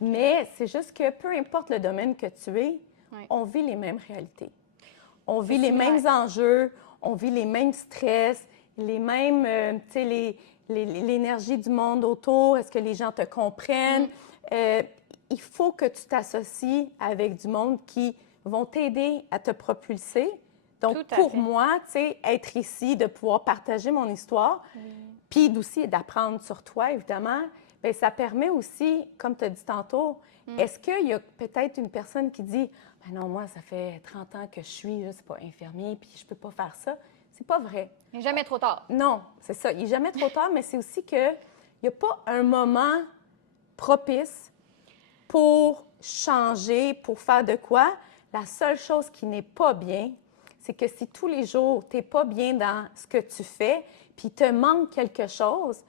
Mais c'est juste que peu importe le domaine que tu es, on vit les mêmes réalités. On vit les mêmes enjeux, on vit les mêmes stress, les mêmes, tu sais, l'énergie du monde autour. Est-ce que les gens te comprennent? Il faut que tu t'associes avec du monde qui vont t'aider à te propulser. Donc, pour moi, tu sais, être ici, de pouvoir partager mon histoire, puis aussi d'apprendre sur toi, évidemment, bien, ça permet aussi, comme tu as dit tantôt, est-ce qu'il y a peut-être une personne qui dit « Ben non, moi, ça fait 30 ans que je suis, je sais pas, infirmier, puis je peux pas faire ça. » C'est pas vrai. Il n'est jamais trop tard. Non, c'est ça. Il n'est jamais trop tard, mais c'est aussi qu'il n'y a pas un moment propice pour changer, pour faire de quoi. La seule chose qui n'est pas bien, c'est que si tous les jours, tu n'es pas bien dans ce que tu fais, puis il te manque quelque chose,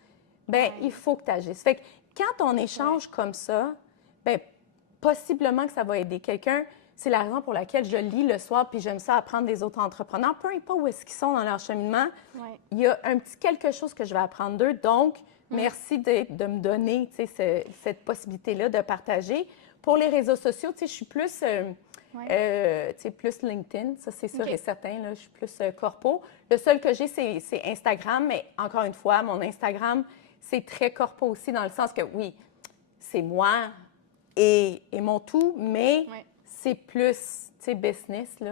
bien, il faut que tu agisses. Fait que quand on échange comme ça, bien, possiblement que ça va aider quelqu'un. C'est la raison pour laquelle je lis le soir, puis j'aime ça apprendre des autres entrepreneurs. Peu importe où est-ce qu'ils sont dans leur cheminement, il y a un petit quelque chose que je vais apprendre d'eux. Donc, merci de me donner cette possibilité-là de partager. Pour les réseaux sociaux, je suis plus... plus LinkedIn, ça c'est sûr et certain. Là, je suis plus corpo. Le seul que j'ai, c'est Instagram, mais encore une fois, mon Instagram, c'est très corpo aussi, dans le sens que oui, c'est moi et mon tout, mais c'est plus, tu sais, business, là.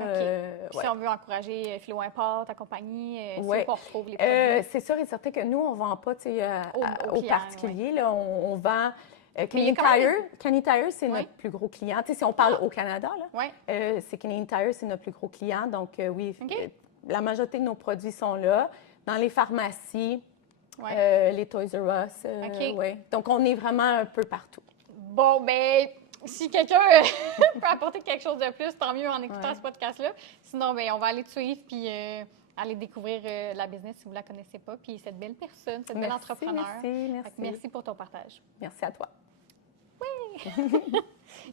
Puis si on veut encourager Philo Import, ta compagnie, c'est où qu'on retrouve les produits? C'est sûr et certain que nous, on ne vend pas, tu sais, aux particuliers, là. On vend... Canadian Tire, c'est notre plus gros client. Tu sais, si on parle au Canada, là, c'est Canadian Tire, c'est notre plus gros client. Donc, la majorité de nos produits sont là. Dans les pharmacies, les Toys R Us. Donc, on est vraiment un peu partout. Bon, ben si quelqu'un peut apporter quelque chose de plus, tant mieux en écoutant ce podcast-là. Sinon, ben on va aller te suivre puis aller découvrir la business si vous ne la connaissez pas. Puis cette belle personne, cette belle entrepreneur. Merci pour ton partage. Merci à toi. Oui!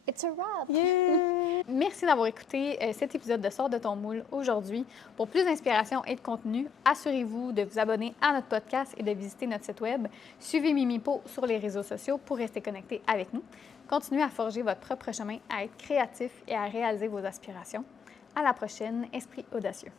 It's a wrap! Yeah. Merci d'avoir écouté cet épisode de Sors de ton moule aujourd'hui. Pour plus d'inspiration et de contenu, assurez-vous de vous abonner à notre podcast et de visiter notre site web. Suivez Mimipo sur les réseaux sociaux pour rester connecté avec nous. Continuez à forger votre propre chemin, à être créatif et à réaliser vos aspirations. À la prochaine, esprit audacieux!